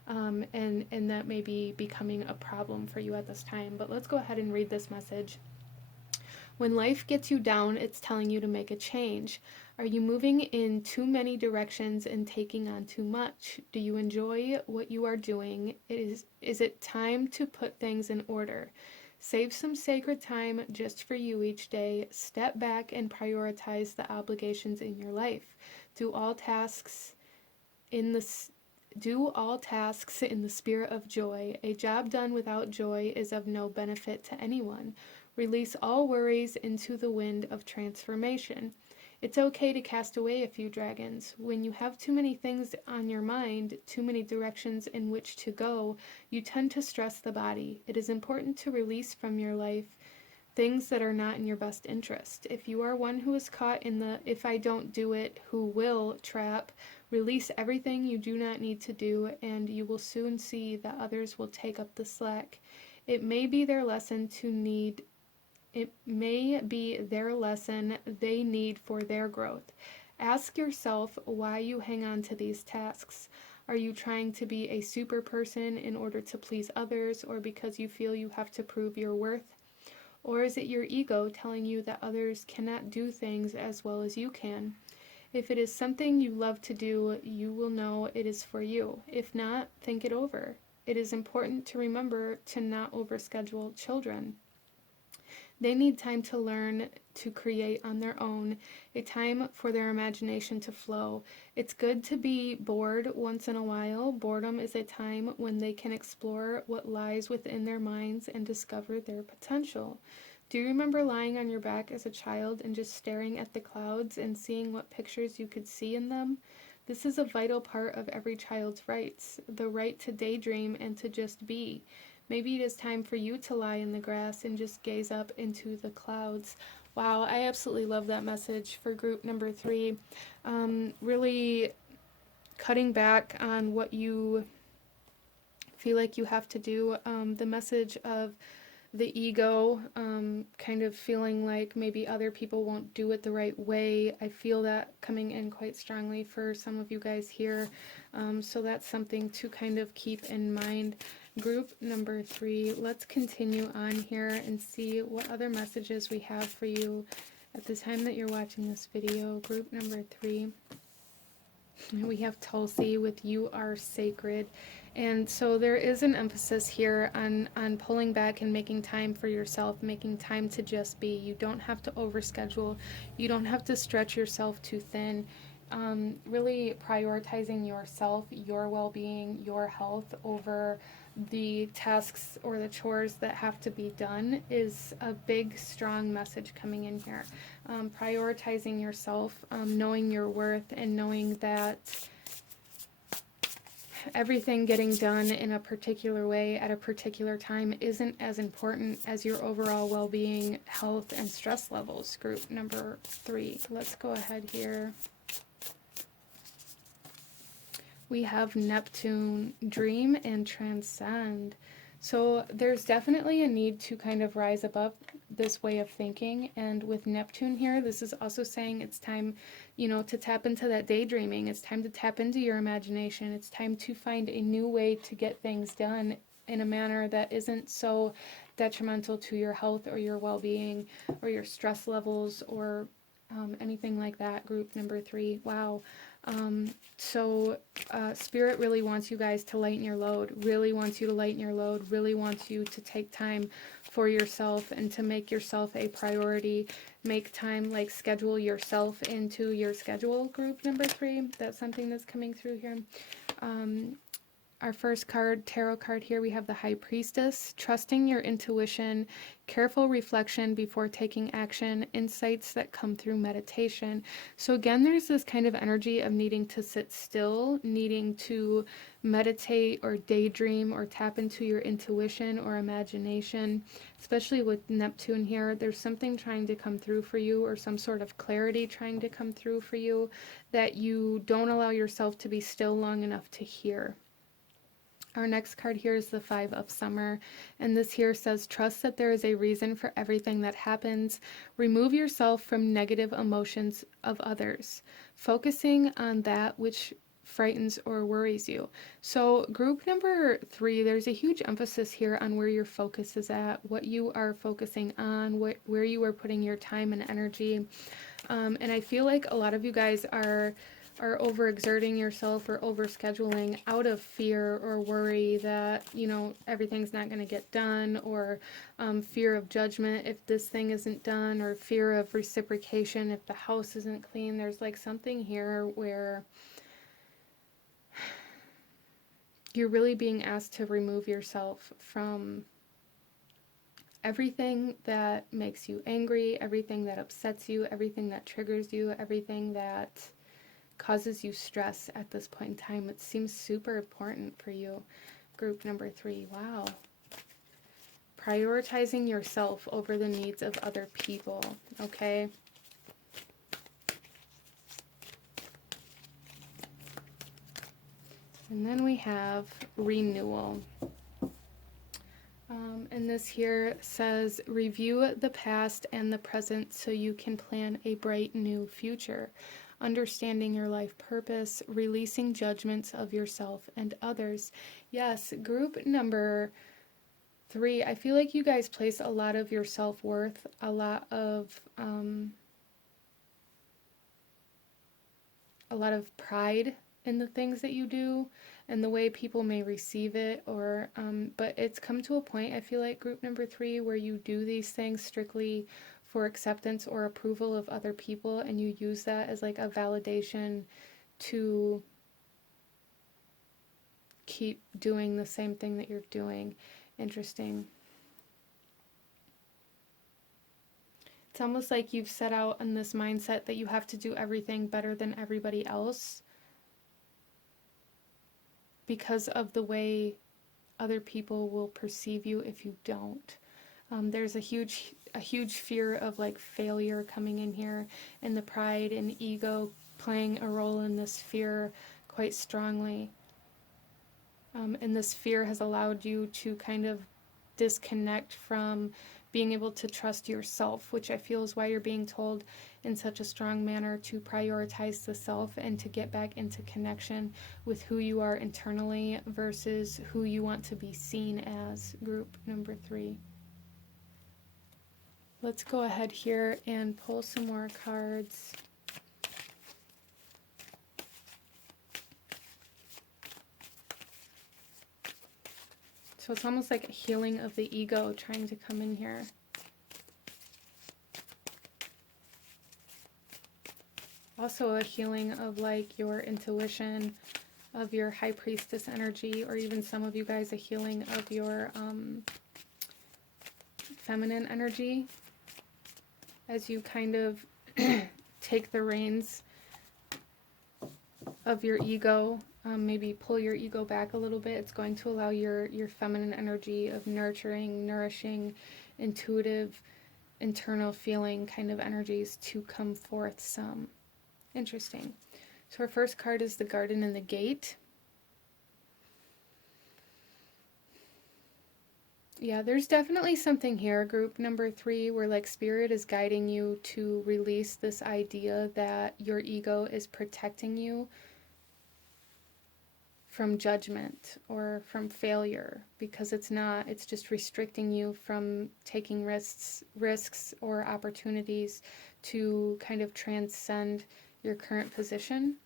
And that may be becoming a problem for you at this time. But let's go ahead and read this message. When life gets you down, it's telling you to make a change. Are you moving in too many directions and taking on too much? Do you enjoy what you are doing? Is it time to put things in order? Save some sacred time just for you each day. Step back and prioritize the obligations in your life. Do all tasks in the spirit of joy. A job done without joy is of no benefit to anyone. Release all worries into the wind of transformation. It's okay to cast away a few dragons. When you have too many things on your mind, too many directions in which to go, you tend to stress the body. It is important to release from your life things that are not in your best interest. If you are one who is caught in the "if I don't do it, who will" trap, release everything you do not need to do, and you will soon see that others will take up the slack. It may be their lesson they need for their growth. Ask yourself why you hang on to these tasks. Are you trying to be a super person in order to please others, or because you feel you have to prove your worth? Or is it your ego telling you that others cannot do things as well as you can? If it is something you love to do, you will know it is for you. If not, think it over. It is important to remember to not overschedule children. They need time to learn to create on their own, a time for their imagination to flow. It's good to be bored once in a while. Boredom is a time when they can explore what lies within their minds and discover their potential. Do you remember lying on your back as a child and just staring at the clouds and seeing what pictures you could see in them? This is a vital part of every child's rights, the right to daydream and to just be. Maybe it is time for you to lie in the grass and just gaze up into the clouds. Wow, I absolutely love that message for group number 3. Really cutting back on what you feel like you have to do. The message of the ego, kind of feeling like maybe other people won't do it the right way. I feel that coming in quite strongly for some of you guys here. So that's something to kind of keep in mind. Group number 3, let's continue on here and see what other messages we have for you at the time that you're watching this video. Group number 3, we have Tulsi with "You Are Sacred." And so there is an emphasis here on pulling back and making time for yourself, making time to just be. You don't have to overschedule. You don't have to stretch yourself too thin. Really prioritizing yourself, your well-being, your health over the tasks or the chores that have to be done is a big, strong message coming in here. Prioritizing yourself, knowing your worth, and knowing that everything getting done in a particular way at a particular time isn't as important as your overall well-being, health, and stress levels. Group number 3. Let's go ahead here. We have Neptune, dream and transcend. So there's definitely a need to kind of rise above this way of thinking. And with Neptune here, this is also saying it's time, to tap into that daydreaming. It's time to tap into your imagination. It's time to find a new way to get things done in a manner that isn't so detrimental to your health or your well-being or your stress levels or anything like that, group number 3. Wow. So Spirit really wants you guys to lighten your load, really wants you to lighten your load, really wants you to take time for yourself and to make yourself a priority. Make time, like schedule yourself into your schedule, group number 3. That's something that's coming through here. Our first card, tarot card here, we have the High Priestess. Trusting your intuition, careful reflection before taking action, insights that come through meditation. So again, there's this kind of energy of needing to sit still, needing to meditate or daydream or tap into your intuition or imagination. Especially with Neptune here, there's something trying to come through for you, or some sort of clarity trying to come through for you, that you don't allow yourself to be still long enough to hear. Our next card here is the Five of Summer, and this here says, trust that there is a reason for everything that happens. Remove yourself from negative emotions of others, focusing on that which frightens or worries you. So group number 3, there's a huge emphasis here on where your focus is at, what you are focusing on, where you are putting your time and energy. And I feel like a lot of you guys are overexerting yourself or overscheduling out of fear or worry that, you know, everything's not going to get done, or fear of judgment if this thing isn't done, or fear of reciprocation if the house isn't clean. There's like something here where you're really being asked to remove yourself from everything that makes you angry, everything that upsets you, everything that triggers you, everything that causes you stress at this point in time. It seems super important for you, group number 3. Wow. Prioritizing yourself over the needs of other people, okay? And then we have renewal. And this here says, review the past and the present so you can plan a bright new future. Understanding your life purpose, releasing judgments of yourself and others. Yes, group number 3, I feel like you guys place a lot of your self-worth, a lot of pride in the things that you do and the way people may receive it, or but it's come to a point, I feel like, group number 3, where you do these things strictly for acceptance or approval of other people, and you use that as like a validation to keep doing the same thing that you're doing. Interesting. It's almost like you've set out in this mindset that you have to do everything better than everybody else because of the way other people will perceive you if you don't. There's a huge fear of like failure coming in here, and the pride and ego playing a role in this fear quite strongly. And this fear has allowed you to kind of disconnect from being able to trust yourself, which I feel is why you're being told in such a strong manner to prioritize the self and to get back into connection with who you are internally versus who you want to be seen as, group number 3. Let's go ahead here and pull some more cards. So it's almost like a healing of the ego trying to come in here. Also a healing of like your intuition, of your High Priestess energy, or even some of you guys a healing of your feminine energy as you kind of take the reins of your ego. Maybe pull your ego back a little bit. It's going to allow your feminine energy of nurturing, nourishing, intuitive, internal feeling kind of energies to come forth some. Interesting. So our first card is the Garden and the Gate. Yeah, there's definitely something here, group number 3, where like Spirit is guiding you to release this idea that your ego is protecting you judgment or from failure, because it's not, it's just restricting you from taking risks or opportunities to kind of transcend your current position.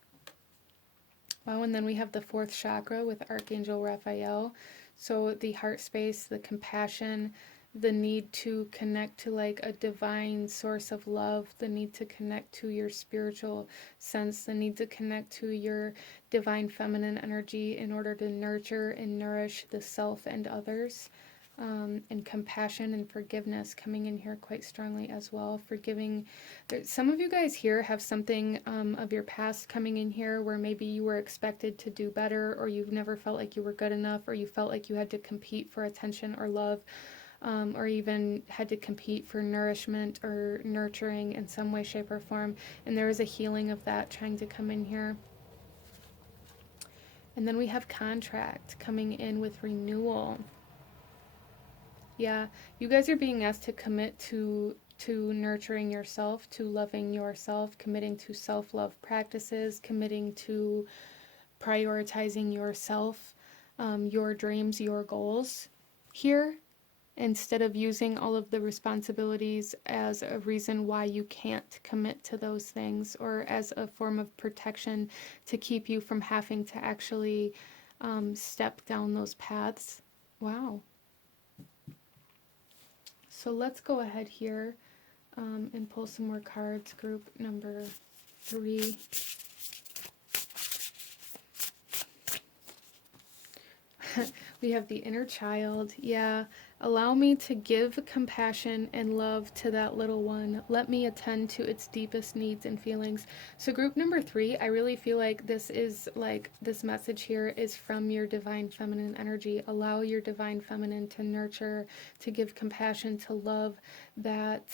Wow, and then we have the fourth chakra with Archangel Raphael. So the heart space, the compassion, the need to connect to like a divine source of love, the need to connect to your spiritual sense, the need to connect to your divine feminine energy in order to nurture and nourish the self and others. And compassion and forgiveness coming in here quite strongly as well. Forgiving. Some of you guys here have something of your past coming in here where maybe you were expected to do better, or you've never felt like you were good enough, or you felt like you had to compete for attention or love, or even had to compete for nourishment or nurturing in some way, shape, or form. And there is a healing of that trying to come in here. And then we have contract coming in with renewal. Yeah, you guys are being asked to commit to nurturing yourself, to loving yourself, committing to self-love practices, committing to prioritizing yourself, your dreams, your goals here, instead of using all of the responsibilities as a reason why you can't commit to those things, or as a form of protection to keep you from having to actually step down those paths. Wow. So let's go ahead here and pull some more cards. Group number 3. We have the inner child. Yeah. Allow me to give compassion and love to that little one. Let me attend to its deepest needs and feelings. So group number 3, I really feel like this is like, this message here is from your divine feminine energy. Allow your divine feminine to nurture, to give compassion, to love that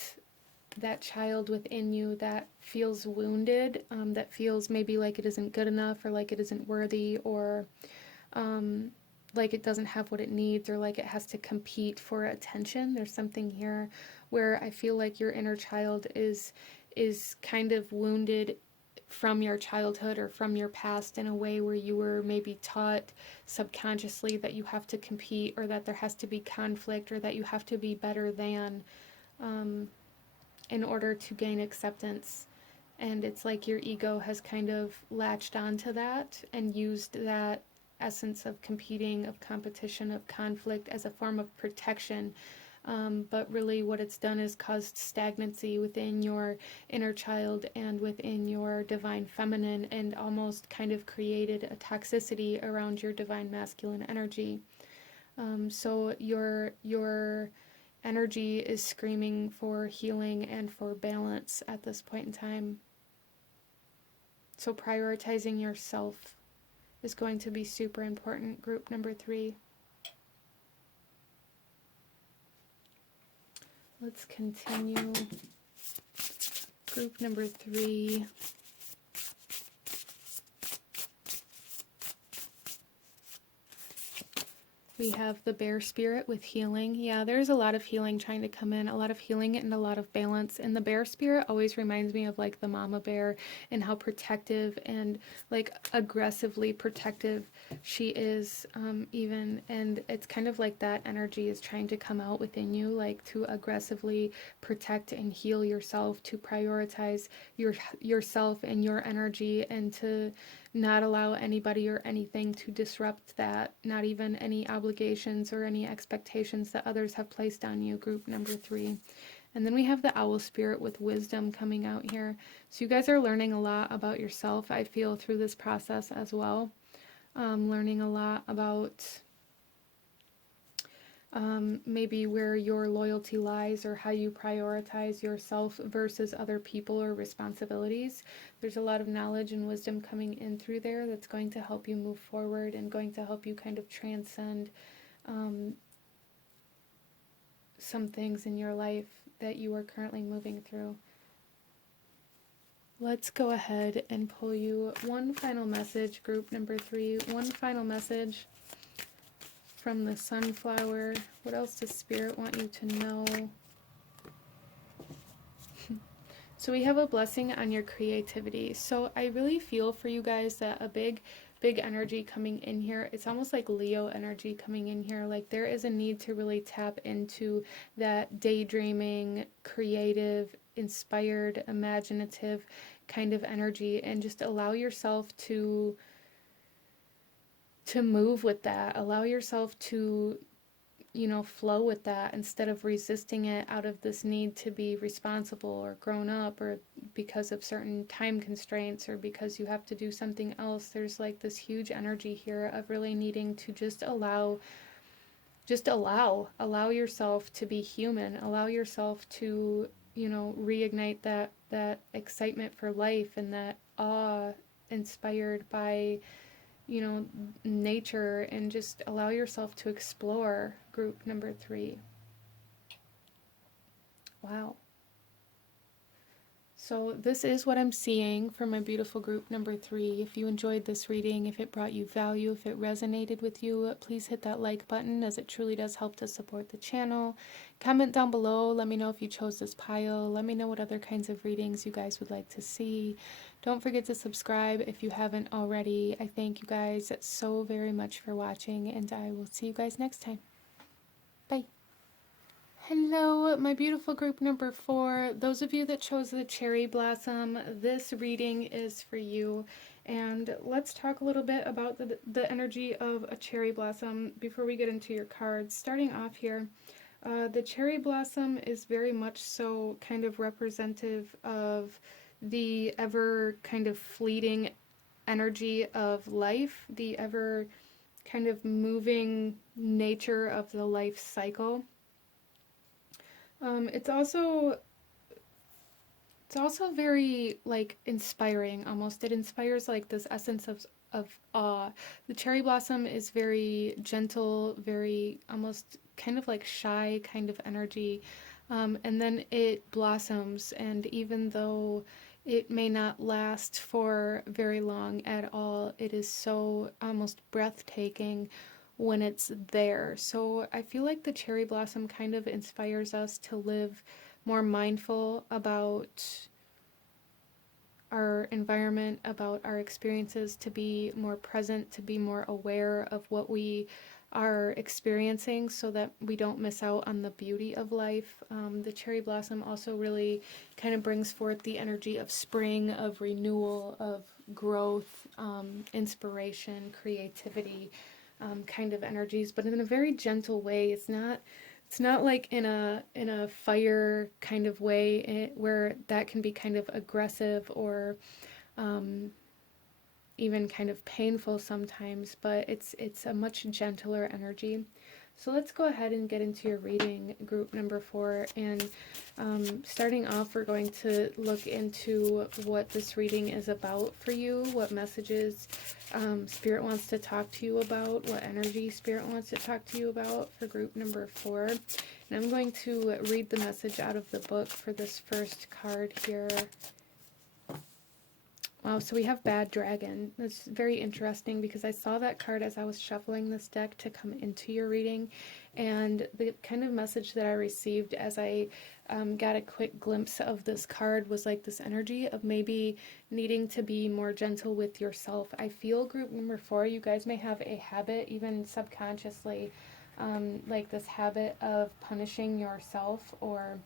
child within you that feels wounded, that feels maybe like it isn't good enough, or like it isn't worthy, or like it doesn't have what it needs, or like it has to compete for attention. There's something here where I feel like your inner child is kind of wounded from your childhood or from your past, in a way where you were maybe taught subconsciously that you have to compete, or that there has to be conflict, or that you have to be better than in order to gain acceptance. And it's like your ego has kind of latched onto that and used that essence of competing, of competition, of conflict as a form of protection. But really what it's done is caused stagnancy within your inner child and within your divine feminine, and almost kind of created a toxicity around your divine masculine energy. So your energy is screaming for healing and for balance at this point in time. So prioritizing yourself is going to be super important, group number 3. Let's continue. Group number 3. We have the bear spirit with healing. Yeah, there's a lot of healing trying to come in, a lot of healing and a lot of balance. And the bear spirit always reminds me of like the mama bear, and how protective and like aggressively protective she is, even. And it's kind of like that energy is trying to come out within you, like to aggressively protect and heal yourself, to prioritize yourself and your energy, and to not allow anybody or anything to disrupt that, not even any obligations or any expectations that others have placed on you, group number 3. And then we have the owl spirit with wisdom coming out here. So you guys are learning a lot about yourself, I feel, through this process as well. Learning a lot about maybe where your loyalty lies, or how you prioritize yourself versus other people or responsibilities. There's a lot of knowledge and wisdom coming in through there that's going to help you move forward, and going to help you kind of transcend some things in your life that you are currently moving through. Let's go ahead and pull you one final message, group number 3, one final message from the sunflower. What else does Spirit want you to know? So we have a blessing on your creativity. So I really feel for you guys that a big big energy coming in here. It's almost like Leo energy coming in here. Like there is a need to really tap into that daydreaming, creative, inspired, imaginative kind of energy, and just allow yourself to move with that. Allow yourself to, flow with that instead of resisting it out of this need to be responsible or grown up, or because of certain time constraints, or because you have to do something else. There's like this huge energy here of really needing to just allow yourself to be human, allow yourself to, reignite that excitement for life and that awe inspired by, nature, and just allow yourself to explore. Group number 3. Wow. So this is what I'm seeing for my beautiful group number 3. If you enjoyed this reading, if it brought you value, if it resonated with you, please hit that like button, as it truly does help to support the channel. Comment down below. Let me know if you chose this pile. Let me know what other kinds of readings you guys would like to see. Don't forget to subscribe if you haven't already. I thank you guys so very much for watching, and I will see you guys next time. Bye. Hello, my beautiful group number 4. Those of you that chose the cherry blossom, this reading is for you. And let's talk a little bit about the energy of a cherry blossom before we get into your cards. Starting off here, the cherry blossom is very much so kind of representative of the ever kind of fleeting energy of life, the ever kind of moving nature of the life cycle. It's also very like inspiring almost. It inspires like this essence of awe. The cherry blossom is very gentle, very almost kind of like shy kind of energy. And then it blossoms, and even though it may not last for very long at all, it is so almost breathtaking when it's there. So I feel like the cherry blossom kind of inspires us to live more mindful about our environment, about our experiences, to be more present, to be more aware of what we are experiencing so that we don't miss out on the beauty of life. The cherry blossom also really kind of brings forth the energy of spring, of renewal, of growth, inspiration, creativity, kind of energies, but in a very gentle way. It's not like in a fire kind of way, where that can be kind of aggressive or even kind of painful sometimes, but it's a much gentler energy. So let's go ahead and get into your reading, group number 4. And starting off, we're going to look into what this reading is about for you, what messages Spirit wants to talk to you about, what energy Spirit wants to talk to you about for group number 4. And I'm going to read the message out of the book for this first card here. Wow, so we have Bad Dragon. That's very interesting because I saw that card as I was shuffling this deck to come into your reading, and the kind of message that I received as I got a quick glimpse of this card was like this energy of maybe needing to be more gentle with yourself. I feel group number 4, you guys may have a habit, even subconsciously, like this habit of punishing yourself or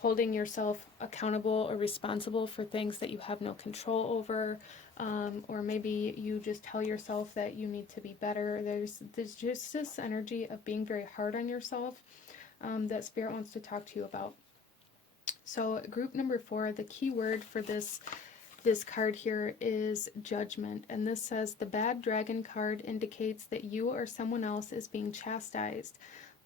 holding yourself accountable or responsible for things that you have no control over, or maybe you just tell yourself that you need to be better. There's just this energy of being very hard on yourself that Spirit wants to talk to you about. So group number 4, the key word for this card here is judgment, and this says the Bad Dragon card indicates that you or someone else is being chastised.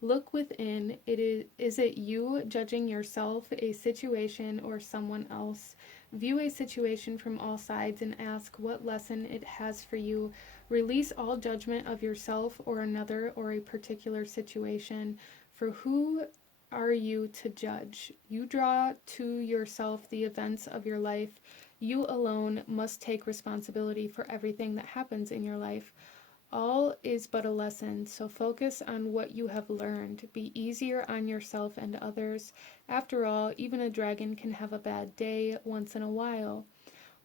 Look within. Is it you judging yourself, a situation, or someone else? View a situation from all sides and ask what lesson it has for you. Release all judgment of yourself or another or a particular situation. For who are you to judge? You draw to yourself the events of your life. You alone must take responsibility for everything that happens in your life. All is but a lesson, so focus on what you have learned. Be easier on yourself and others. After all, even a dragon can have a bad day once in a while.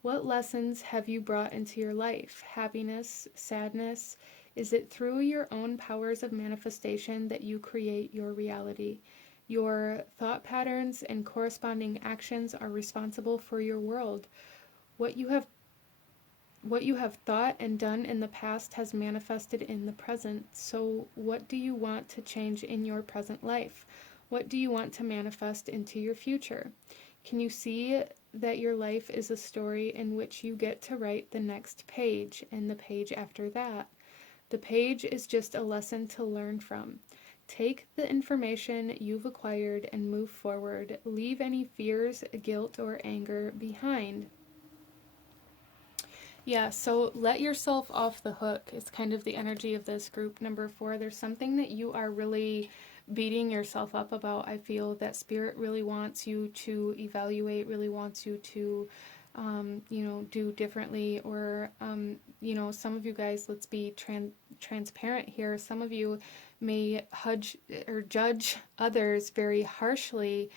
What lessons have you brought into your life? Happiness, sadness? Is it through your own powers of manifestation that you create your reality? Your thought patterns and corresponding actions are responsible for your world. What you have what you have thought and done in the past has manifested in the present. So, what do you want to change in your present life? What do you want to manifest into your future? Can you see that your life is a story in which you get to write the next page and the page after that? The page is just a lesson to learn from. Take the information you've acquired and move forward. Leave any fears, guilt, or anger behind. Yeah, so let yourself off the hook. It's kind of the energy of this group number 4. There's something that you are really beating yourself up about. I feel that Spirit really wants you to evaluate, really wants you to, do differently. Or, some of you guys, let's be transparent here. Some of you may judge others very harshly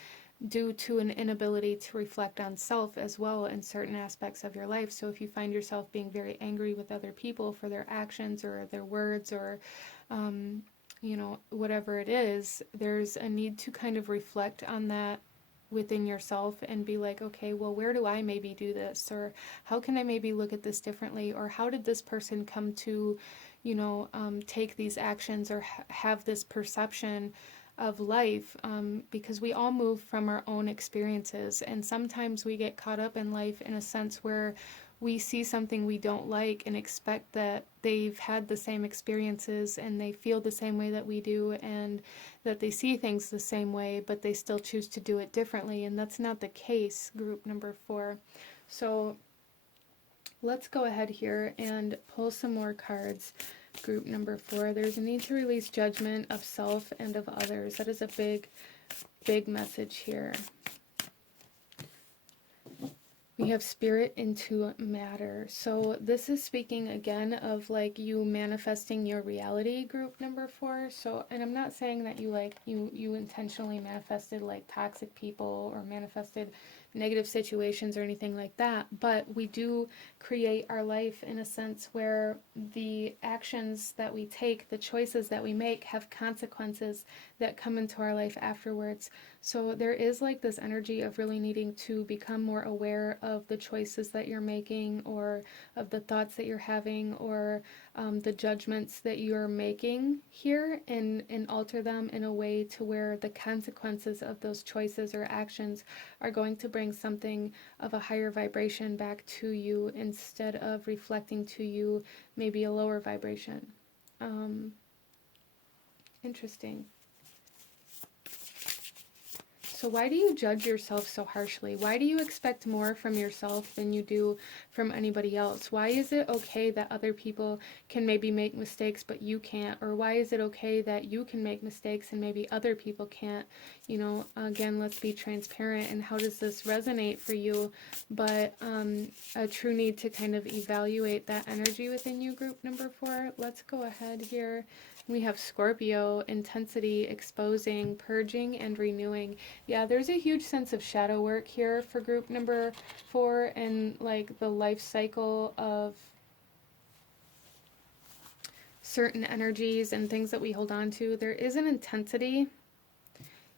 due to an inability to reflect on self as well in certain aspects of your life. So if you find yourself being very angry with other people for their actions or their words or, whatever it is, there's a need to kind of reflect on that within yourself and be like, okay, well, where do I maybe do this? Or how can I maybe look at this differently? Or how did this person come to, take these actions or have this perception of life, because we all move from our own experiences, and sometimes we get caught up in life in a sense where we see something we don't like and expect that they've had the same experiences and they feel the same way that we do and that they see things the same way, but they still choose to do it differently, and that's not the case, group number 4. So let's go ahead here and pull some more cards. Group number 4, there's a need to release judgment of self and of others. That is a big message here. We have spirit into matter. So this is speaking again of like you manifesting your reality, group number 4. So, and I'm not saying that you intentionally manifested like toxic people or manifested negative situations or anything like that, but we do create our life in a sense where the actions that we take, the choices that we make, have consequences that come into our life afterwards. So there is like this energy of really needing to become more aware of the choices that you're making, or of the thoughts that you're having, or the judgments that you're making here, and alter them in a way to where the consequences of those choices or actions are going to bring something of a higher vibration back to you instead of reflecting to you maybe a lower vibration. Interesting. So why do you judge yourself so harshly? Why do you expect more from yourself than you do from anybody else? Why is it okay that other people can maybe make mistakes but you can't? Or why is it okay that you can make mistakes and maybe other people can't? Again, let's be transparent. And how does this resonate for you? But a true need to kind of evaluate that energy within you, group number 4. Let's go ahead here. We have Scorpio, intensity, exposing, purging, and renewing. Yeah, there's a huge sense of shadow work here for group number 4, and like the life cycle of certain energies and things that we hold on to. There is an intensity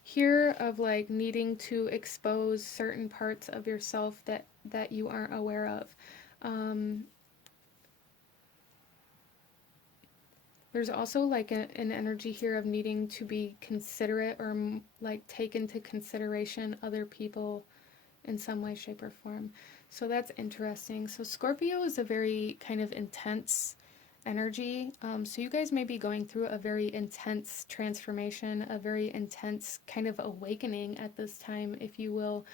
here of like needing to expose certain parts of yourself that you aren't aware of. There's also like an energy here of needing to be considerate, or like take into consideration other people in some way, shape, or form. So that's interesting. So Scorpio is a very kind of intense energy. So you guys may be going through a very intense transformation, a very intense kind of awakening at this time, if you will,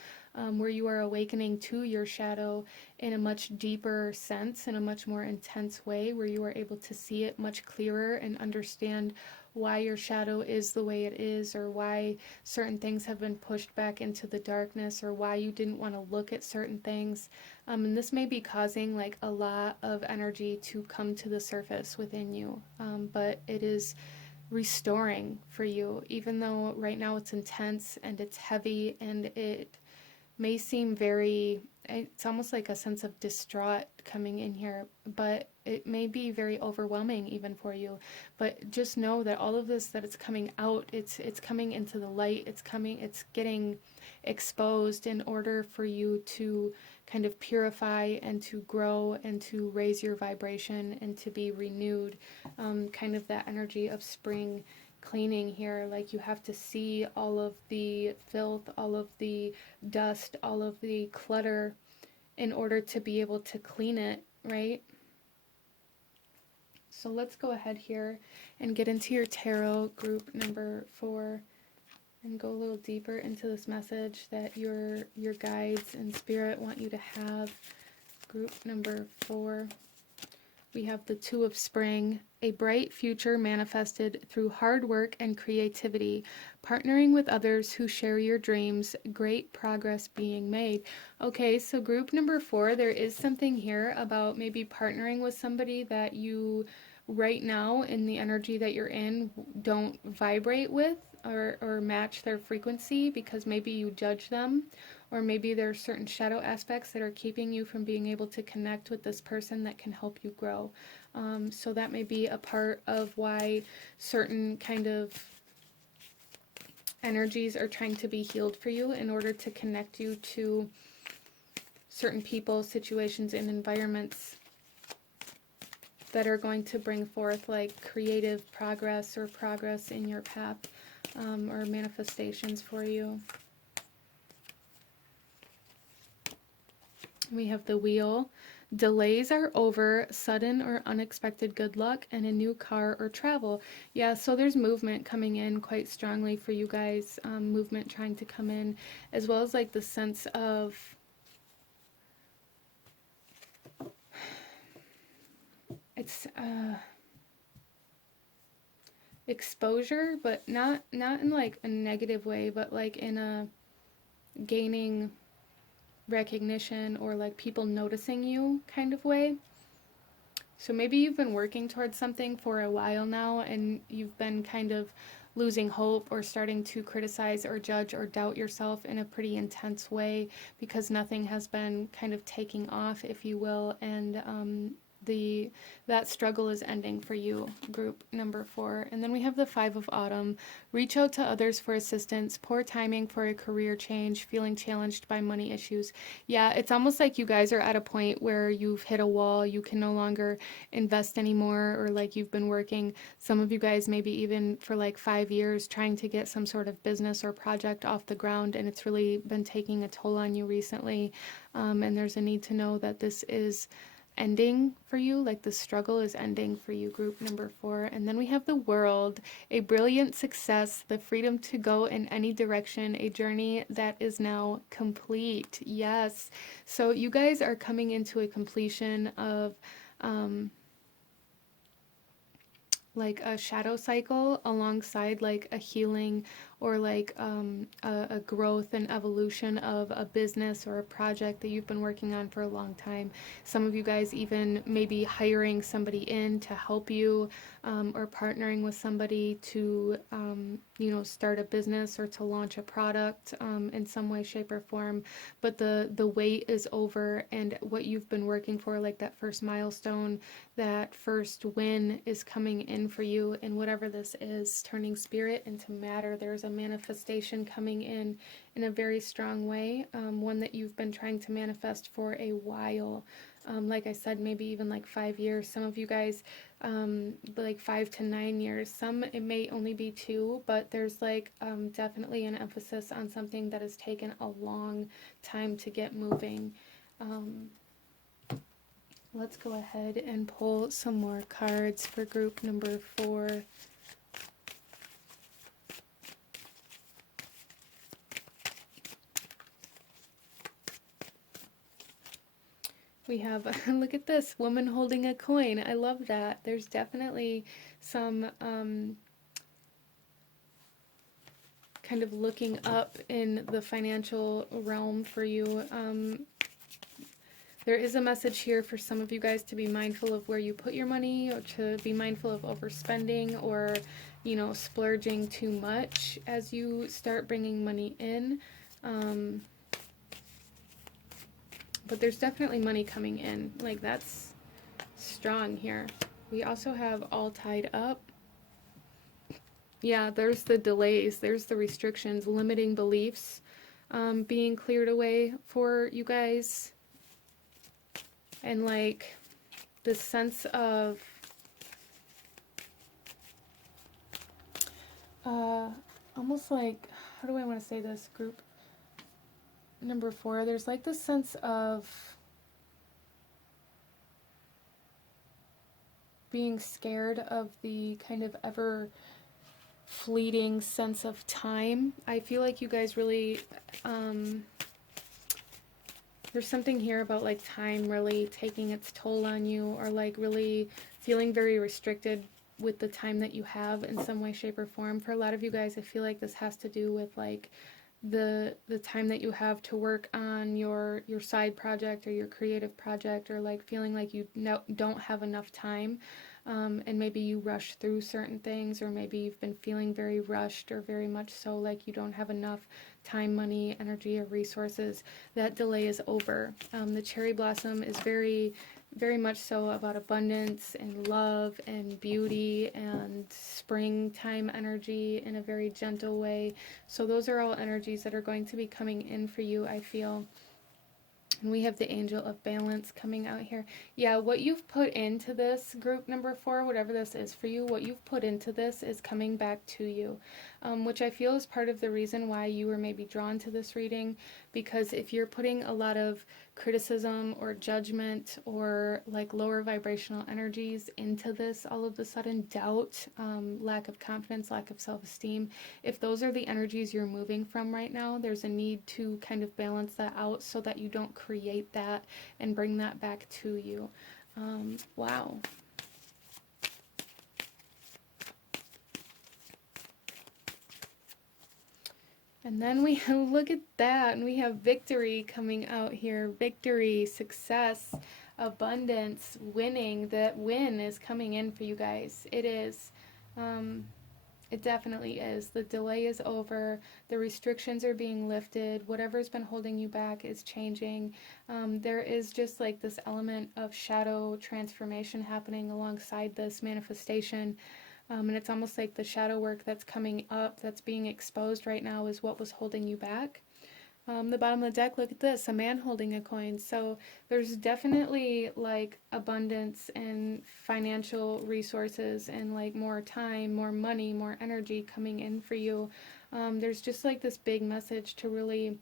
where you are awakening to your shadow in a much deeper sense, in a much more intense way, where you are able to see it much clearer and understand why your shadow is the way it is, or why certain things have been pushed back into the darkness, or why you didn't want to look at certain things. And this may be causing like a lot of energy to come to the surface within you, but it is restoring for you, even though right now it's intense and it's heavy and it may seem very, it's almost like a sense of distraught coming in here, but it may be very overwhelming even for you. But just know that all of this, that it's coming out, it's coming into the light, it's getting exposed in order for you to kind of purify and to grow and to raise your vibration and to be renewed. Kind of that energy of spring cleaning here. Like, you have to see all of the filth, all of the dust, all of the clutter in order to be able to clean it, right? So let's go ahead here and get into your tarot group number 4 and go a little deeper into this message that your guides and spirit want you to have. Group number 4. We have the Two of Spring, a bright future manifested through hard work and creativity, partnering with others who share your dreams, great progress being made. Okay, so group number 4, there is something here about maybe partnering with somebody that you right now in the energy that you're in don't vibrate with or match their frequency, because maybe you judge them, or maybe there are certain shadow aspects that are keeping you from being able to connect with this person that can help you grow. So that may be a part of why certain kind of energies are trying to be healed for you in order to connect you to certain people, situations, and environments that are going to bring forth like creative progress or progress in your path, or manifestations for you. We have the Wheel. Delays are over, sudden or unexpected good luck, and a new car or travel. Yeah, so there's movement coming in quite strongly for you guys, movement trying to come in, as well as like the sense of it's exposure, but not in like a negative way, but like in a gaining recognition or like people noticing you kind of way. So maybe you've been working towards something for a while now and you've been kind of losing hope or starting to criticize or judge or doubt yourself in a pretty intense way because nothing has been kind of taking off, if you will, and that struggle is ending for you, group number 4. And then we have the 5 of Autumn. Reach out to others for assistance. Poor timing for a career change. Feeling challenged by money issues. Yeah, it's almost like you guys are at a point where you've hit a wall. You can no longer invest anymore, or like you've been working, some of you guys maybe even for like 5 years trying to get some sort of business or project off the ground, and it's really been taking a toll on you recently. And there's a need to know that this is ending for you, like the struggle is ending for you, group number 4. And then we have the World, a brilliant success, the freedom to go in any direction, a journey that is now complete. Yes, so you guys are coming into a completion of like a shadow cycle alongside like a healing or like a growth and evolution of a business or a project that you've been working on for a long time. Some of you guys even maybe hiring somebody in to help you, or partnering with somebody to start a business or to launch a product in some way, shape, or form. But the wait is over, and what you've been working for, like that first milestone, that first win, is coming in for you. And whatever this is, turning spirit into matter, there's a manifestation coming in a very strong way, one that you've been trying to manifest for a while. Like I said, maybe even like 5 years. Some of you guys, like 5 to 9 years. Some it may only be 2, but there's like definitely an emphasis on something that has taken a long time to get moving. Let's go ahead and pull some more cards for group number 4. We have, look at this, woman holding a coin. I love that. There's definitely some kind of looking up in the financial realm for you. There is a message here for some of you guys to be mindful of where you put your money, or to be mindful of overspending or, splurging too much as you start bringing money in. but there's definitely money coming in. Like, that's strong here. We also have all tied up. Yeah, there's the delays, there's the restrictions, limiting beliefs being cleared away for you guys. And like this sense of almost like, how do I want to say this, group number 4, there's like this sense of being scared of the kind of ever fleeting sense of time. I feel like you guys really, there's something here about like time really taking its toll on you, or like really feeling very restricted with the time that you have in some way, shape, or form. For a lot of you guys, I feel like this has to do with like the time that you have to work on your side project or your creative project, or like feeling like you don't have enough time. And maybe you rush through certain things, or maybe you've been feeling very rushed, or very much so like you don't have enough time, money, energy, or resources. That delay is over. The cherry blossom is very, very much so about abundance and love and beauty and springtime energy in a very gentle way. So those are all energies that are going to be coming in for you, I feel. And we have the angel of balance coming out here. Yeah, what you've put into this, group number 4, whatever this is for you, what you've put into this is coming back to you, which I feel is part of the reason why you were maybe drawn to this reading. Because if you're putting a lot of criticism or judgment or like lower vibrational energies into this, all of a sudden doubt, lack of confidence, lack of self-esteem, if those are the energies you're moving from right now, there's a need to kind of balance that out so that you don't create that and bring that back to you. Wow. And then we look at that, and we have victory coming out here. Victory, success, abundance, winning. That win is coming in for you guys. It is. It definitely is. The delay is over. The restrictions are being lifted. Whatever's been holding you back is changing. There is just like this element of shadow transformation happening alongside this manifestation. And it's almost like the shadow work that's coming up, that's being exposed right now, is what was holding you back. The bottom of the deck, look at this, a man holding a coin. So there's definitely like abundance and financial resources and like more time, more money, more energy coming in for you. There's just like this big message to really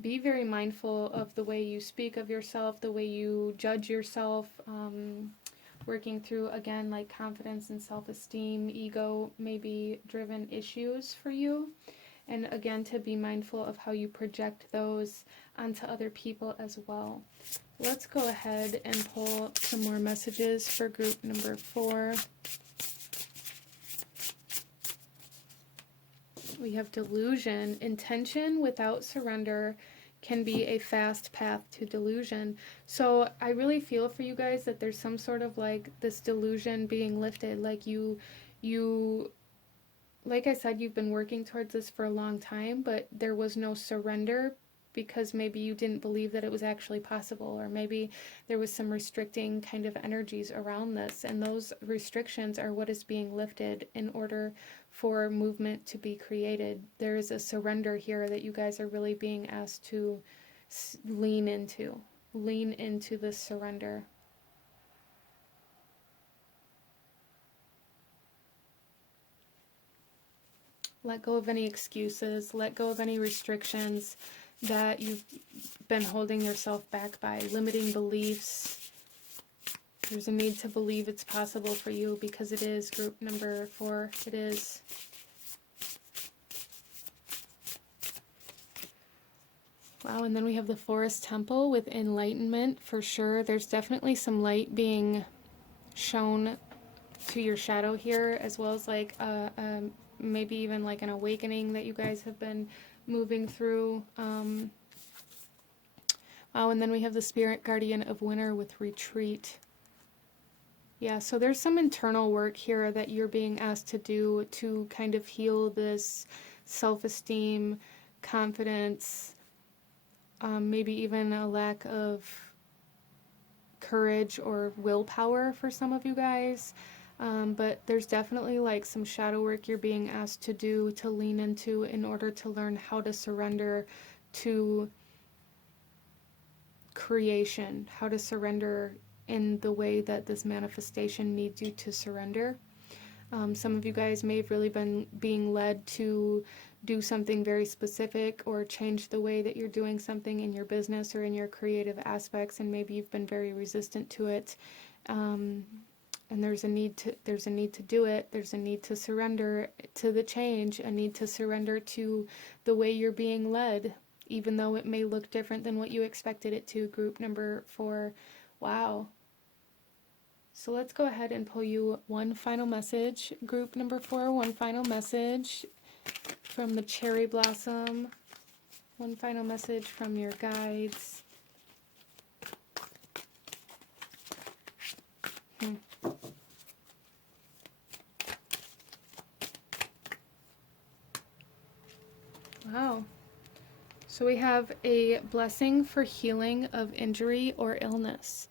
be very mindful of the way you speak of yourself, the way you judge yourself, working through, again, like confidence and self-esteem, ego, maybe driven issues for you. And again, to be mindful of how you project those onto other people as well. Let's go ahead and pull some more messages for group number 4. We have delusion. Intention without surrender can be a fast path to delusion. So I really feel for you guys that there's some sort of like this delusion being lifted. Like you like I said, you've been working towards this for a long time, but there was no surrender because maybe you didn't believe that it was actually possible, or maybe there was some restricting kind of energies around this, and those restrictions are what is being lifted in order for movement to be created. There is a surrender here that you guys are really being asked to lean into this surrender. Let go of any excuses, let go of any restrictions that you've been holding yourself back by, limiting beliefs. There's a need to believe it's possible for you, because it is, group number 4, it is. Wow, and then we have the Forest Temple with enlightenment for sure. There's definitely some light being shown to your shadow here, as well as like maybe even like an awakening that you guys have been moving through. Wow, and then we have the Spirit Guardian of Winter with retreat. Yeah, so there's some internal work here that you're being asked to do to kind of heal this self-esteem, confidence, maybe even a lack of courage or willpower for some of you guys. But there's definitely like some shadow work you're being asked to do, to lean into, in order to learn how to surrender to creation, how to surrender in the way that this manifestation needs you to surrender. Some of you guys may have really been being led to do something very specific or change the way that you're doing something in your business or in your creative aspects, and maybe you've been very resistant to it. And there's a need to do it. There's a need to surrender to the change, a need to surrender to the way you're being led, even though it may look different than what you expected it to. Group number 4. Wow. So let's go ahead and pull you one final message. Group number 4, one final message from the cherry blossom. One final message from your guides. Wow. So we have a blessing for healing of injury or illness.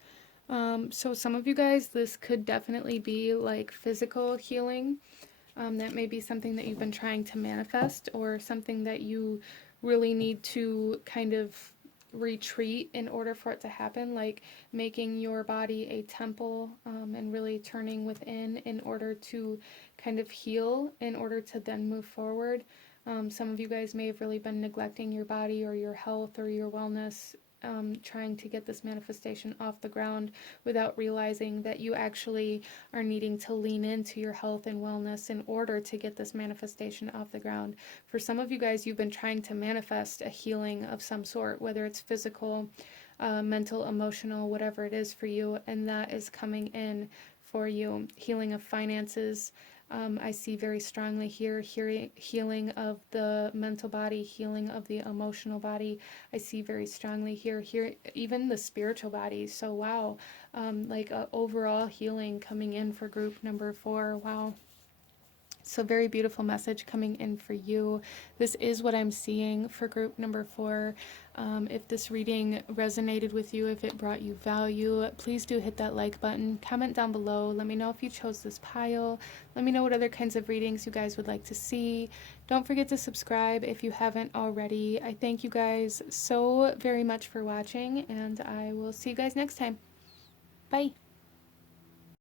So some of you guys, this could definitely be like physical healing. That may be something that you've been trying to manifest, or something that you really need to kind of retreat in order for it to happen, like making your body a temple, and really turning within in order to kind of heal, in order to then move forward. Some of you guys may have really been neglecting your body or your health or your wellness, trying to get this manifestation off the ground without realizing that you actually are needing to lean into your health and wellness in order to get this manifestation off the ground. For some of you guys, you've been trying to manifest a healing of some sort, whether it's physical, mental, emotional, whatever it is for you, and that is coming in for you. Healing of finances, I see very strongly here, healing of the mental body, healing of the emotional body. I see very strongly here, even the spiritual body. So wow, like overall healing coming in for group number 4. Wow. So very beautiful message coming in for you. This is what I'm seeing for group number 4. If this reading resonated with you, if it brought you value, please do hit that like button. Comment down below. Let me know if you chose this pile. Let me know what other kinds of readings you guys would like to see. Don't forget to subscribe if you haven't already. I thank you guys so very much for watching, and I will see you guys next time. Bye.